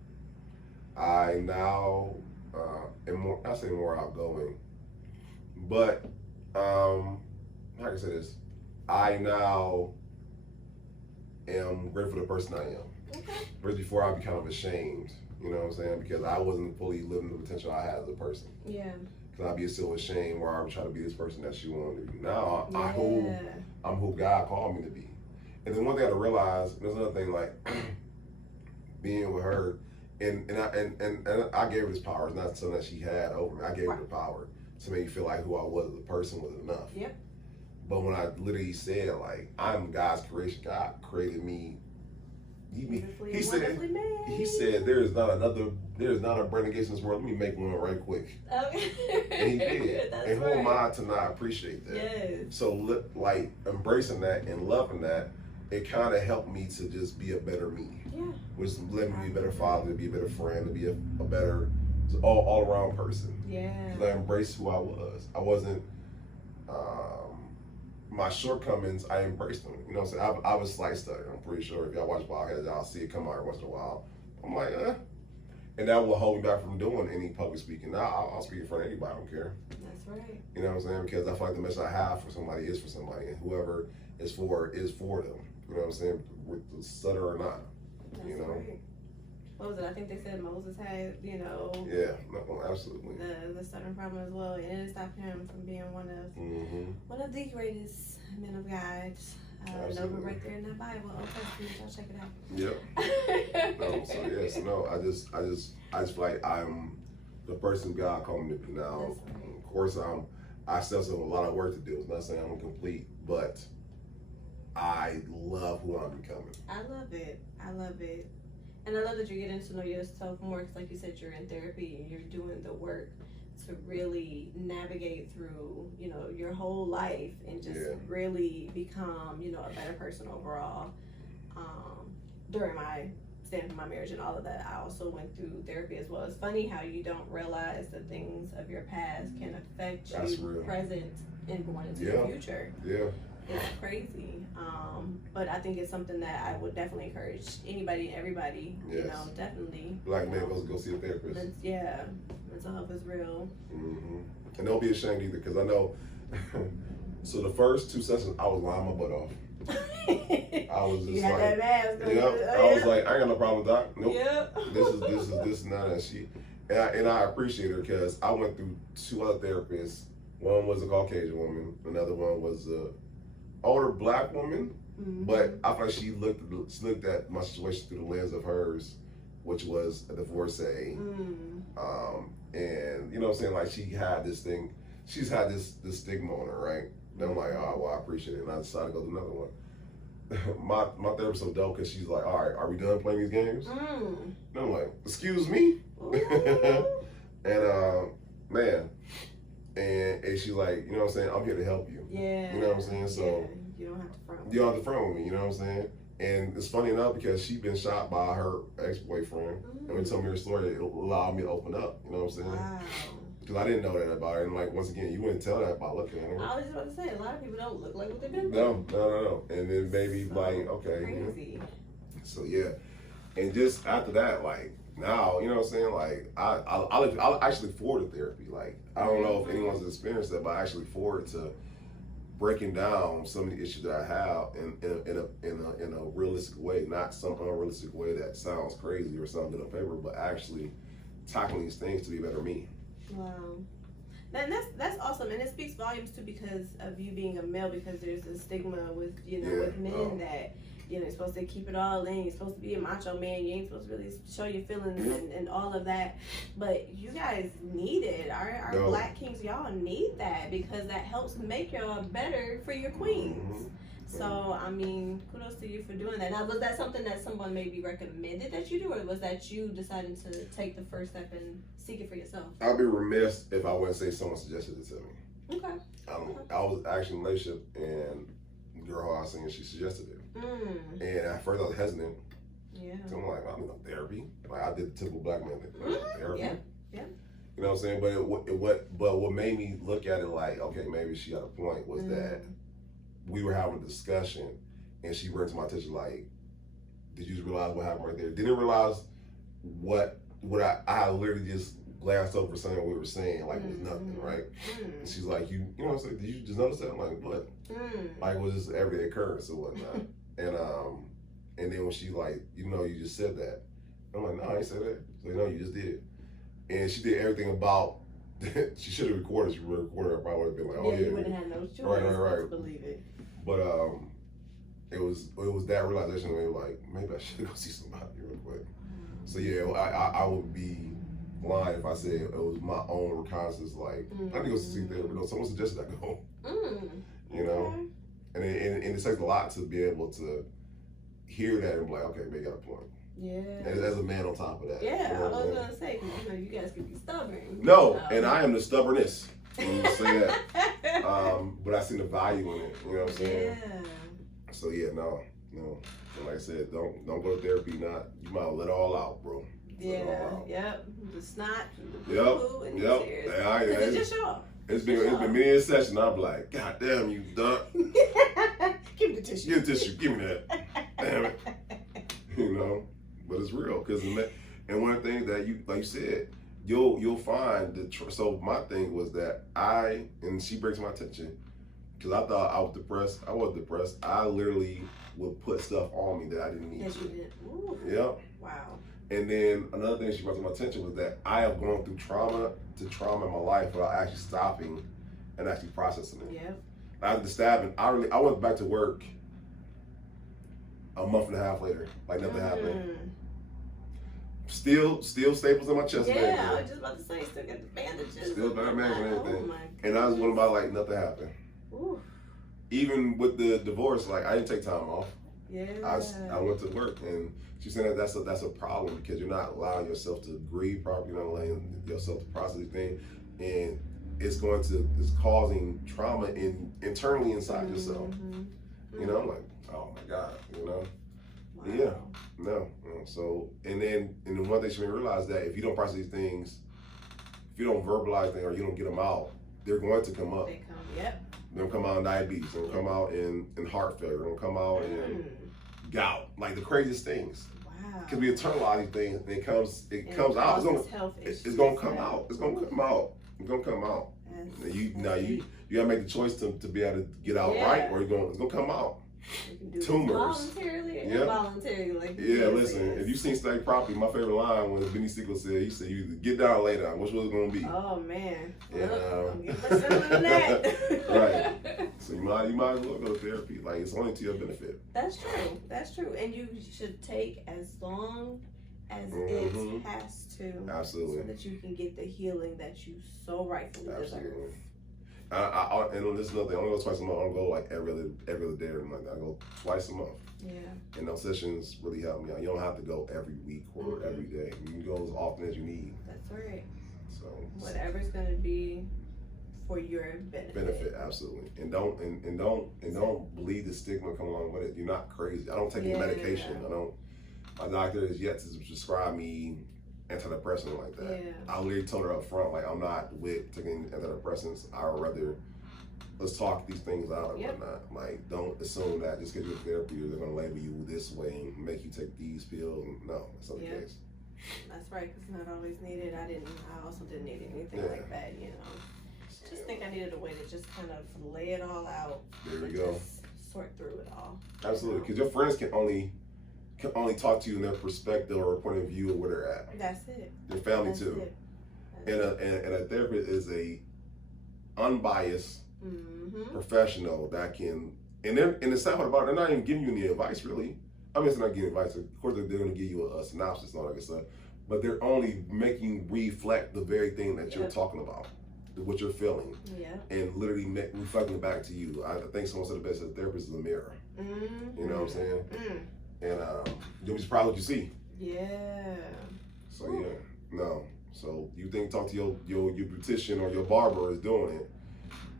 I now am more outgoing, but how can I say this? I now am grateful for the person I am. Okay. Whereas before I'd be kind of ashamed, you know what I'm saying? Because I wasn't fully living the potential I had as a person. Yeah. Because I'd be still ashamed where I would try to be this person that she wanted to be. Now I'm who God called me to be. And then one thing I had to realize, there's another thing, like being with her, and I gave her this power. It's not something that she had over me. I gave her the power to make me feel like who I was as a person was enough. Yep. But when I literally said, like, I'm God's creation, God created me. He said there is not a Brandon Gates in this world. Let me make one right quick. Okay. And he did. And who am I to not appreciate that? Yes. So like embracing that and loving that, it kind of helped me to just be a better me. Yeah. Which led me to be a better father, to be a better friend, to be a better all around person. Yeah. Because I embraced who I was. I wasn't. My shortcomings, I embraced them. You know what I'm saying? I was a slight stutter. I'm pretty sure if y'all watch podcasts, y'all see it come out every once in a while. I'm like, And that will hold me back from doing any public speaking. Now, I'll speak in front of anybody. I don't care. That's right. You know what I'm saying? Because I feel like the message I have for somebody is for somebody. And whoever is for them. You know what I'm saying? With the stutter or not. That's you know? Right. What was it? I think they said Moses had, Yeah, no, absolutely. The stuttering problem as well, and it didn't stop him from being one of the greatest men of God. Noted right there in the Bible. Okay, y'all check it out. Yep. I just feel like I'm the person God called me to be now. Right. Of course, I still have a lot of work to do. It's not saying I'm incomplete, but I love who I'm becoming. I love it. And I love that you're getting to know yourself more, because like you said, you're in therapy and you're doing the work to really navigate through, your whole life and just really become, a better person overall. During my stand for my marriage and all of that, I also went through therapy as well. It's funny how you don't realize the things of your past can affect you present and going into the future. Yeah. It's crazy. But I think it's something that I would definitely encourage anybody and everybody, definitely. Black man go see a therapist. Mental health is real. Mm-hmm. And don't be ashamed either, because I know, so the first 2 sessions, I was lying my butt off. I was just I was like, I ain't got no problem with that. Nope. Yep. This and that. And I appreciate her, because I went through 2 other therapists. One was a Caucasian woman, another one was a older Black woman. Mm-hmm. But I feel like she looked at my situation through the lens of hers, which was a divorcee. And you know what I'm saying, like she's had this stigma on her, right? And I'm like, oh well, I appreciate it, and I decided to go to another one. my therapist so dope, because she's like, all right, are we done playing these games? And I'm like, excuse me. And man, and she's like, you know what I'm saying, I'm here to help you. Yeah. You know what I'm saying? So You don't have to front. You don't have to front with me. You know what I'm saying? And it's funny enough because she's been shot by her ex-boyfriend, and when she told me her story, it allowed me to open up. You know what I'm saying? Wow. Because I didn't know that about her, and like once again, you wouldn't tell that by looking at her. I was just about to say, a lot of people don't look like what they've been. No. And then maybe So like, okay. crazy. You know? So yeah, and just after that, like now, you know what I'm saying? Like I'll actually forward to therapy. Like I don't know if anyone's experienced that, but I actually forward to breaking down some of the issues that I have in a realistic way, not some unrealistic way that sounds crazy or sounds good on paper, but actually tackling these things to be a better me. Wow. And that's awesome, and it speaks volumes too because of you being a male. Because there's a stigma with with men that you're supposed to keep it all in. You're supposed to be a macho man. You ain't supposed to really show your feelings and all of that. But you guys need it. Our Black kings, y'all need that because that helps make y'all better for your queens. So, I mean, kudos to you for doing that. Now, was that something that someone maybe recommended that you do, or was that you deciding to take the first step and seek it for yourself? I'd be remiss if I wouldn't say someone suggested it to me. Okay. I was actually in a relationship, and the girl who I was seeing, she suggested it. And at first I was hesitant. Yeah. So I'm like, I need no therapy. Like I did the typical Black man thing. Therapy. Yeah. You know what I'm saying? But what made me look at it like, okay, maybe she had a point was that we were having a discussion, and she brought to my attention like, did you realize what happened right there? Didn't realize what I had literally just glanced over something we were saying like it was nothing, right? And she's like, you know what I'm saying? Did you just notice that? I'm like, what? Like it was just everyday occurrence or whatnot. And then when she like, you just said that. I'm like, no, I ain't said that. So no, you just did. And she did everything about. She should have recorded. She would have recorded. I probably would have been like, oh yeah. You wouldn't have no choice. Right. Believe it. But it was that realization where like maybe I should go see somebody real quick. So yeah, I would be lying if I said it was my own reconnaissance. Like I need to go see therapy. No, someone suggested I go. You know, and it takes a lot to be able to hear that and be like, okay, maybe I got a point. Yeah. As a man on top of that. Yeah, I was gonna say, you guys can be stubborn. No, and I am the stubbornness. You say that. But I see the value in it. You know what I'm saying? Yeah. So yeah, no. And like I said, don't go to therapy. You might let it all out, bro. Yep. The snot, the yep. poo, and the tears. It's just y'all. It's been many a session. I'm like, God damn, you done. Give me the tissue. Give me the tissue. Give me that. Damn it. But it's real because and one of the things that you said, you'll find so my thing was that and she brings my attention because I thought I was depressed. I wasn't depressed. I literally would put stuff on me that I didn't need. Yes, you did. Ooh. Yep. Wow. And then another thing she brought to my attention was that I have gone through trauma in my life without actually stopping and actually processing it. Yep. After the stabbing, I went back to work a month and a half later, like nothing happened. Still staples in my chest. Yeah, I was just about to say, still got the bandages. Still bandages and everything. Oh my and I was going about like nothing happened. Ooh. Even with the divorce, like I didn't take time off. Yeah. I went to work, and she said that's a problem because you're not allowing yourself to grieve properly, you're not allowing yourself to process these things, and it's causing trauma internally inside yourself. You know, I'm like, oh my God, Wow. Yeah, no. So, and the one thing she made me realize that if you don't process these things, if you don't verbalize them or you don't get them out, they're going to come up. They come, yep. They'll come out in diabetes. They'll come out in heart failure. They'll come out in gout. Like the craziest things. Wow. Because we internalize these things, and it comes out. It's gonna come out. It's gonna come out. It's gonna come out. You gotta make the choice to be able to get out right, or it's gonna come out. You can do Tumors. Voluntarily or involuntarily. Like Listen, if you seen Study Property, my favorite line when Benny Siegel said, he said, you either get down or lay down. Which was it going to be? Oh, man. And, get much simpler than that. Right. So you might as well go to therapy. Like, it's only to your benefit. That's true. And you should take as long as it has to. Absolutely. So that you can get the healing that you so rightfully deserve. And this is another thing. I only go twice a month. I don't go like every other day or anything like that. I go twice a month. Yeah. And those sessions really help me out. You don't have to go every week or every day. You can go as often as you need. That's right. So whatever's gonna be for your benefit. Absolutely. And don't believe the stigma come along with it. You're not crazy. I don't take any medication. My doctor is yet to prescribe me antidepressant like that. Yeah. I literally told her up front, like, I'm not with taking antidepressants. I would rather let's talk these things out and whatnot. Like, don't assume that just because you're in therapy, they're gonna label you this way and make you take these pills. No, that's not the case. That's right, because it's not always needed. I also didn't need anything like that, you know. Just think I needed a way to just kind of lay it all out. There we go. Just sort through it all. Absolutely, because your friends can only talk to you in their perspective or point of view of where they're at. That's it. Their family too. And a therapist is a unbiased professional that can, and the sad part about it, they're not even giving you any advice really. I mean, it's not giving advice. Of course, they're going to give you a synopsis and all that good stuff, but they're only making reflect the very thing that you're talking about, what you're feeling, and literally reflecting it back to you. I think someone said the best, a therapist is a mirror. You know what I'm saying? And you'll be surprised what you see. Yeah. So no. So you think talk to your beautician or your barber is doing it.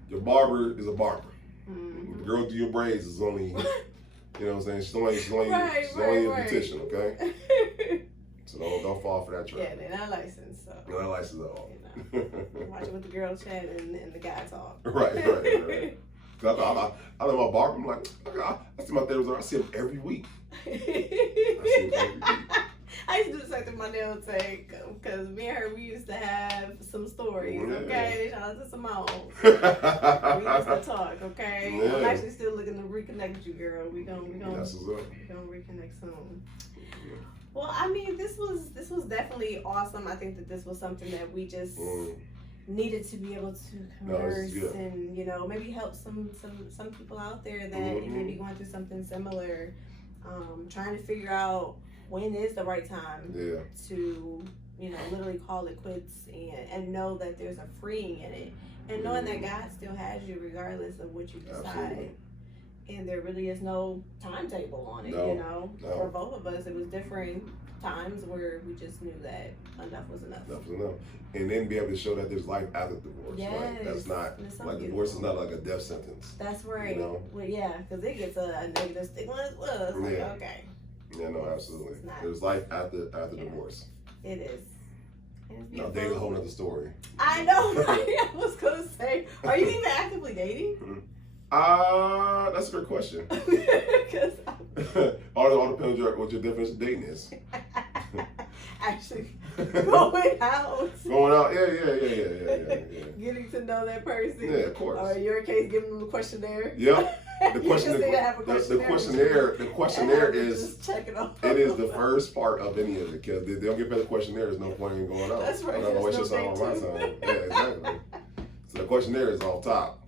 Your barber is a barber. The girl do your braids is only, you know what I'm saying? She's only a beautician, okay? So don't fall for that trap. Yeah, they're not licensed, so. They're not licensed at all. Watch it with the girl chat and the guy talk. Right. I know my barber, I'm like, I see my therapist, I see him every week. I used to do the same thing with my nail tech, because me and her, we used to have some stories, okay? Shout out to Simone. We used to talk, okay? I'm actually still looking to reconnect with you, girl. We gonna reconnect soon. Well, I mean, this was definitely awesome. I think that this was something that we just needed to be able to converse and, you know, maybe help some people out there that may be going through something similar, trying to figure out when is the right time to, you know, literally call it quits and know that there's a freeing in it, and knowing that God still has you regardless of what you decide. Absolutely. And there really is no timetable on it, you know. For both of us, it was different times where we just knew that enough was enough. Enough was enough. And then be able to show that there's life after divorce. Yes. Right? That's not, like, divorce is not like a death sentence. That's right. You know? Well, yeah, because it gets a negative stigma as well. It's like, okay. Yeah, no, absolutely. There's life after divorce. It is. Now, dating a whole other story. I know, right? I was going to say, are you even actively dating? That's a good question. all depends on what your definition of dating is. Actually, going out. Going out, yeah. Getting to know that person. Yeah, of course. Or in your case, giving them a questionnaire. Yep. The questionnaire is the first part of any of it, because they don't get past the questionnaire, there's no point in going out. That's right. I'm not gonna waste your time on my time. Yeah, exactly. So the questionnaire is off top.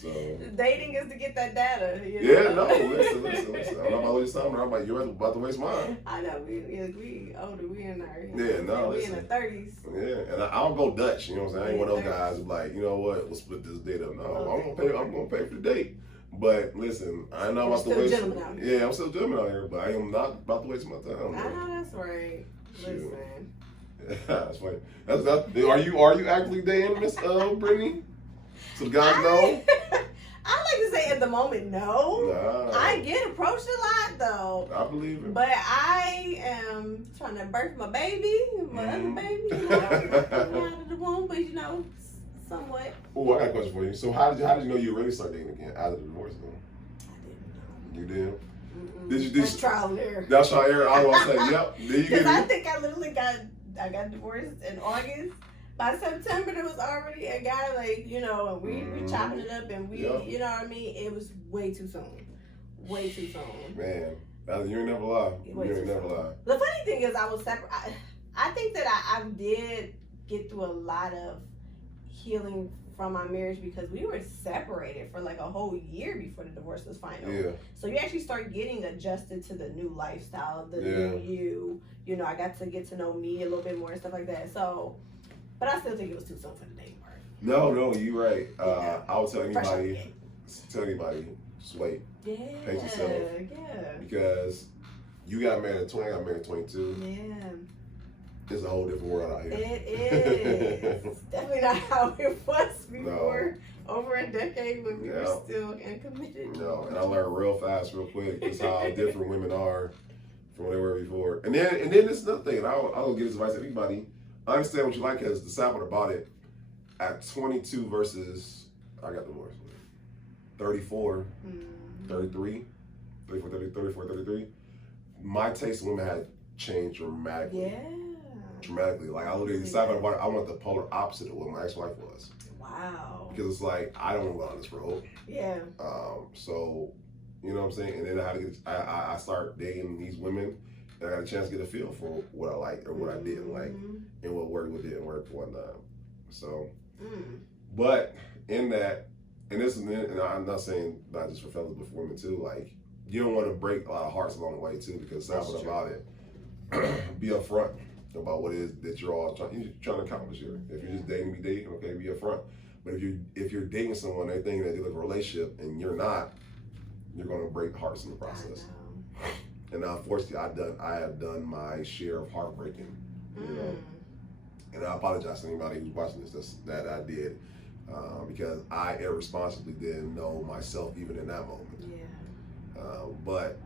So dating is to get that data. You know? Yeah, no, listen. I'm not about to waste time. I'm like, you're about to waste mine. I know, we older, we in our we in the 30s. Yeah, and I don't go Dutch. You know what I'm saying? I ain't one of those guys who like, you know what? We'll split this date up. No, I'm gonna pay for the date. But listen, I know I'm about to waste. Yeah, I'm still a gentleman out here, but I am not about to waste my time. I know that's right. Listen. Yeah, that's funny. Are you actively dating, Miss Brittany? So guys know. I like to say at the moment, no. Nah. I get approached a lot though. I believe it. But I am trying to birth my baby, my other baby. You know, out of the womb, but you know, somewhat. Oh, I got a question for you. So how did you know you really start dating again out of the divorce though? I didn't know. You did? Mm-mm. Did you? That's trial and error. That's trial and error. I was gonna say, yep. Because I think I literally got divorced in August. By September, there was already a guy, like, you know, and we chopping it up, and we, you know what I mean? It was way too soon. Way too soon. Man, you ain't never lie. You ain't never lie. The funny thing is, I was separate. I think that I did get through a lot of healing from my marriage, because we were separated for like a whole year before the divorce was final. Yeah. So you actually start getting adjusted to the new lifestyle, the new you. You know, I got to get to know me a little bit more and stuff like that. So... But I still think it was too soon for the dating part. No, you're right. I would tell anybody, just wait. Yeah. Pace yourself. Yeah. Because you got married at 20, I got married at 22. Yeah. It's a whole different world out here. It is. Definitely not how it was before. for over a decade when we were still uncommitted. No, and I learned real fast, real quick, just how different women are from what they were before. And then this is another thing, and I don't give this advice to anybody. I understand what you like, because decide what about it. At 22 versus, I got divorced, 34, 33, 34, 33, my taste in women had changed dramatically. Yeah. Dramatically. Like, I literally decided about it. I want the polar opposite of what my ex-wife was. Wow. Because it's like, I don't want to go on this road. Yeah. So, you know what I'm saying? And then I start dating these women, and I got a chance to get a feel for what I like or what I didn't like, and what worked, what didn't work, whatnot. So, but in that, and I'm not saying not just for fellas, but for women too, like, you don't want to break a lot of hearts along the way too, because something about it, be upfront about what it is that you're trying to accomplish here. If you're just dating, okay, be upfront. But if you're dating someone, they think that they look a relationship and you're not, you're gonna break hearts in the process. And unfortunately, I have done my share of heartbreaking, you know. And I apologize to anybody who's watching this that I did, because I irresponsibly didn't know myself even in that moment. Yeah. But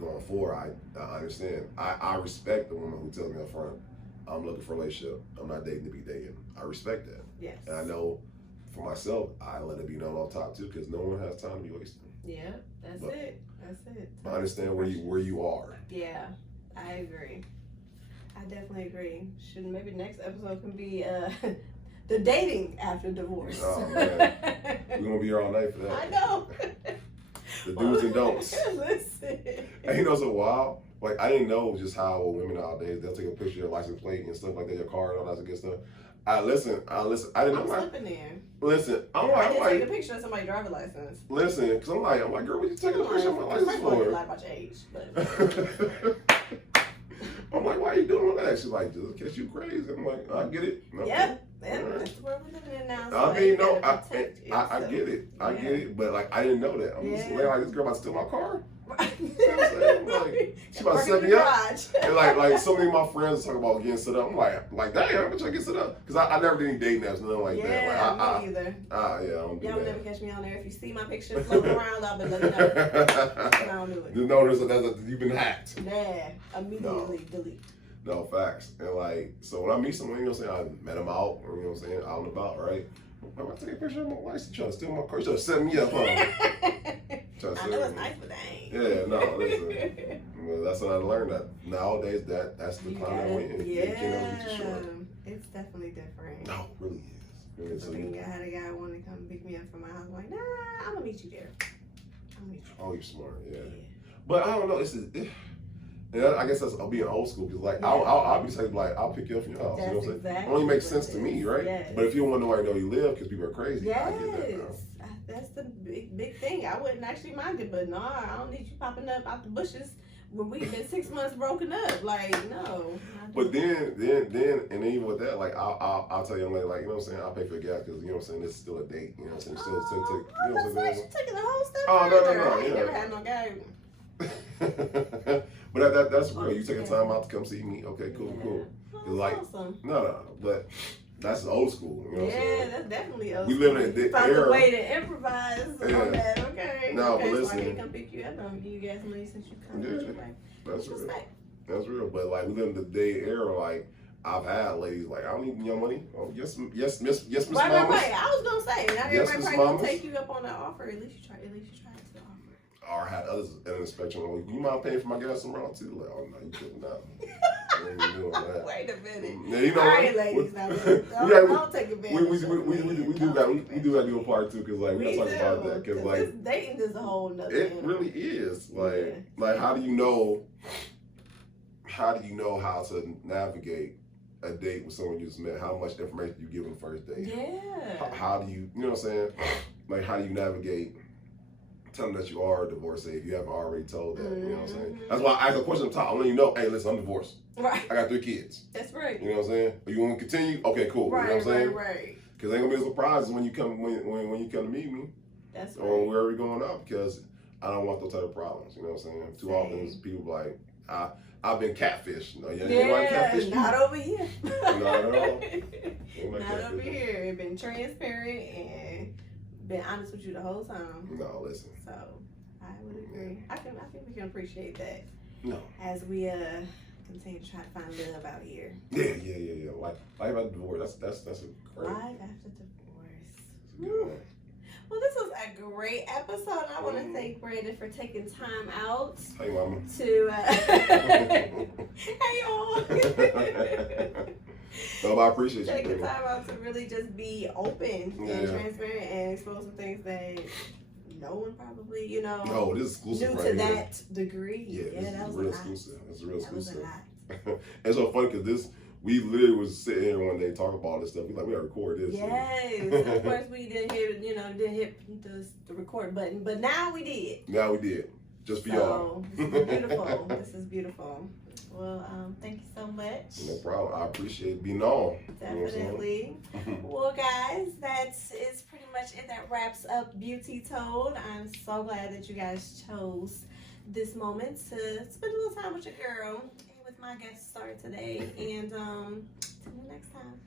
going forward, I understand. I respect the woman who tells me up front, I'm looking for a relationship. I'm not dating to be dating. I respect that. Yes. And I know for myself, I let it be known on top too, because no one has time to be wasting. Yeah, that's it. I understand where you are. Yeah, I agree. I definitely agree. Maybe next episode can be the dating after divorce. Oh man, we're gonna be here all night for that. I know. The do's and don'ts. Listen. And you know, it's a while. Like, I didn't know just how women nowadays, they'll take a picture of your license plate and stuff like that, your car and all that good stuff. I listen. I didn't know. I'm slipping there. Listen, I didn't take a picture of somebody's driver's license. Listen, because I'm like, girl, what you taking a picture of my license for? You lie about your age, but. I'm like, why are you doing that? She's like, just in case you crazy. I'm like, I get it. Okay. Yep. That's the world we're living in now. So I mean, no, I get it. I get it. But like, I didn't know that. I'm just like, this girl about to steal my car. Right. You know what I'm saying? Like, she about to set me up. And like so many of my friends talk about getting set up. I'm like, dang, how much I get set up? Because I never did any dating apps, nothing like that. Like, me either. Yeah, I don't do Y'all that. never catch me on there. If you see my picture floating around, I'll be letting you know. I don't do it. Just know you've been hacked. Yeah, immediately delete. No, facts. And like, so when I meet someone, you know what I'm saying, I met them out, or you know what I'm saying, out and about, right? I'm like, take a picture of my license, trying to steal my car. You trying to set me up, huh? I know it's nice, but they ain't. Yeah, no, listen. Well, that's what I learned, that nowadays that's the time that went in. Yeah, you can't be too short. it's definitely different. No, it really is. So I had a guy want to come pick me up from my house. I'm like, nah, I'm gonna meet you there. Oh, you're smart, yeah. But I don't know. And I guess that's being old school, because like I'll be saying, like, I'll pick you up from your house. That's you know what I'm saying? exactly It only makes sense to me, right? Yes. But if you don't want nobody to know you live because people are crazy, I get that now. That's the big thing. I wouldn't actually mind it, but no, I don't need you popping up out the bushes when we've been 6 months broken up. Like, no. But then, and even with that, like, I'll tell you, I'm like, you know what I'm saying? I'll pay for the gas because, you know what I'm saying, this is still a date. You know what I'm saying? Still, you know what I'm saying? You taking the whole step Oh, further. no. I ain't never had no guy. But that's real. You taking time out to come see me? Okay, cool. Oh, like, awesome. No, but that's old school. You know what I'm saying? That's definitely old we school. live in a Found era. a way to improvise on that. Okay. No, okay, but listen. So I can come pick you up. I'm gonna give you gas money since you come. Yeah, that's real. That's real. But like, we live in the day era. Like, I've had ladies like, I don't need your money. Oh, yes, Miss Mamas. Right. I was gonna say, not yes, everybody probably gonna take you up on that offer. At least you try to the offer. Or had others in the spectrum. Like, you mind paying for my gas around too? Like, oh no, you couldn't not. I ain't even doing that. Wait a minute. Yeah, you know all what? right, ladies, don't take advantage. We do got to do a part too, because like we gotta talk about that, because like dating is a whole nother. It really is. Like how do you know how to navigate a date with someone you just met? How much information you give on the first date? Yeah. How do you know what I'm saying? Like, how do you navigate telling that you are a divorcee if you haven't already told that? You know what I'm saying? That's why I asked a question on top. I'm letting you know, hey, listen, I'm divorced. Right. I got 3 kids. That's right. You know what I'm saying? You want to continue? Okay, cool. Right, you know what I'm saying? Right. Because ain't gonna be a surprise when you come when you come to meet me. That's right. Or wherever we're going out, because I don't want those type of problems. You know what I'm saying? Too often people like, I've been catfished. No, you ain't catfish. Not over here. Not at all. Not over here. It been been transparent and been honest with you the whole time. No, listen. So I would agree. I think we can appreciate that. No. As we continue to try to find love out here. Yeah. Life after divorce. That's a great. Life after divorce. Good. Well, this was a great episode. I want to thank Brandon for taking time out Hey, mama. to. Hey, y'all. No, I appreciate you. Taking time out to really just be open and transparent and expose some things that no one probably, No, this is exclusive knew right to here. that degree. Yeah, that was real a lot. exclusive. It's real That was a exclusive. lot. It's so funny because we literally was sitting here one day talking about all this stuff. We gotta record this. Yes, of course we didn't hit the record button, but now we did. Now we did, just for y'all. This is beautiful. This is beautiful. Well, thank you so much. No problem. I appreciate being on. Definitely. Well, guys, is pretty much it. That wraps up Beauty Told. I'm so glad that you guys chose this moment to spend a little time with your girl and with my guest star today. And see you next time.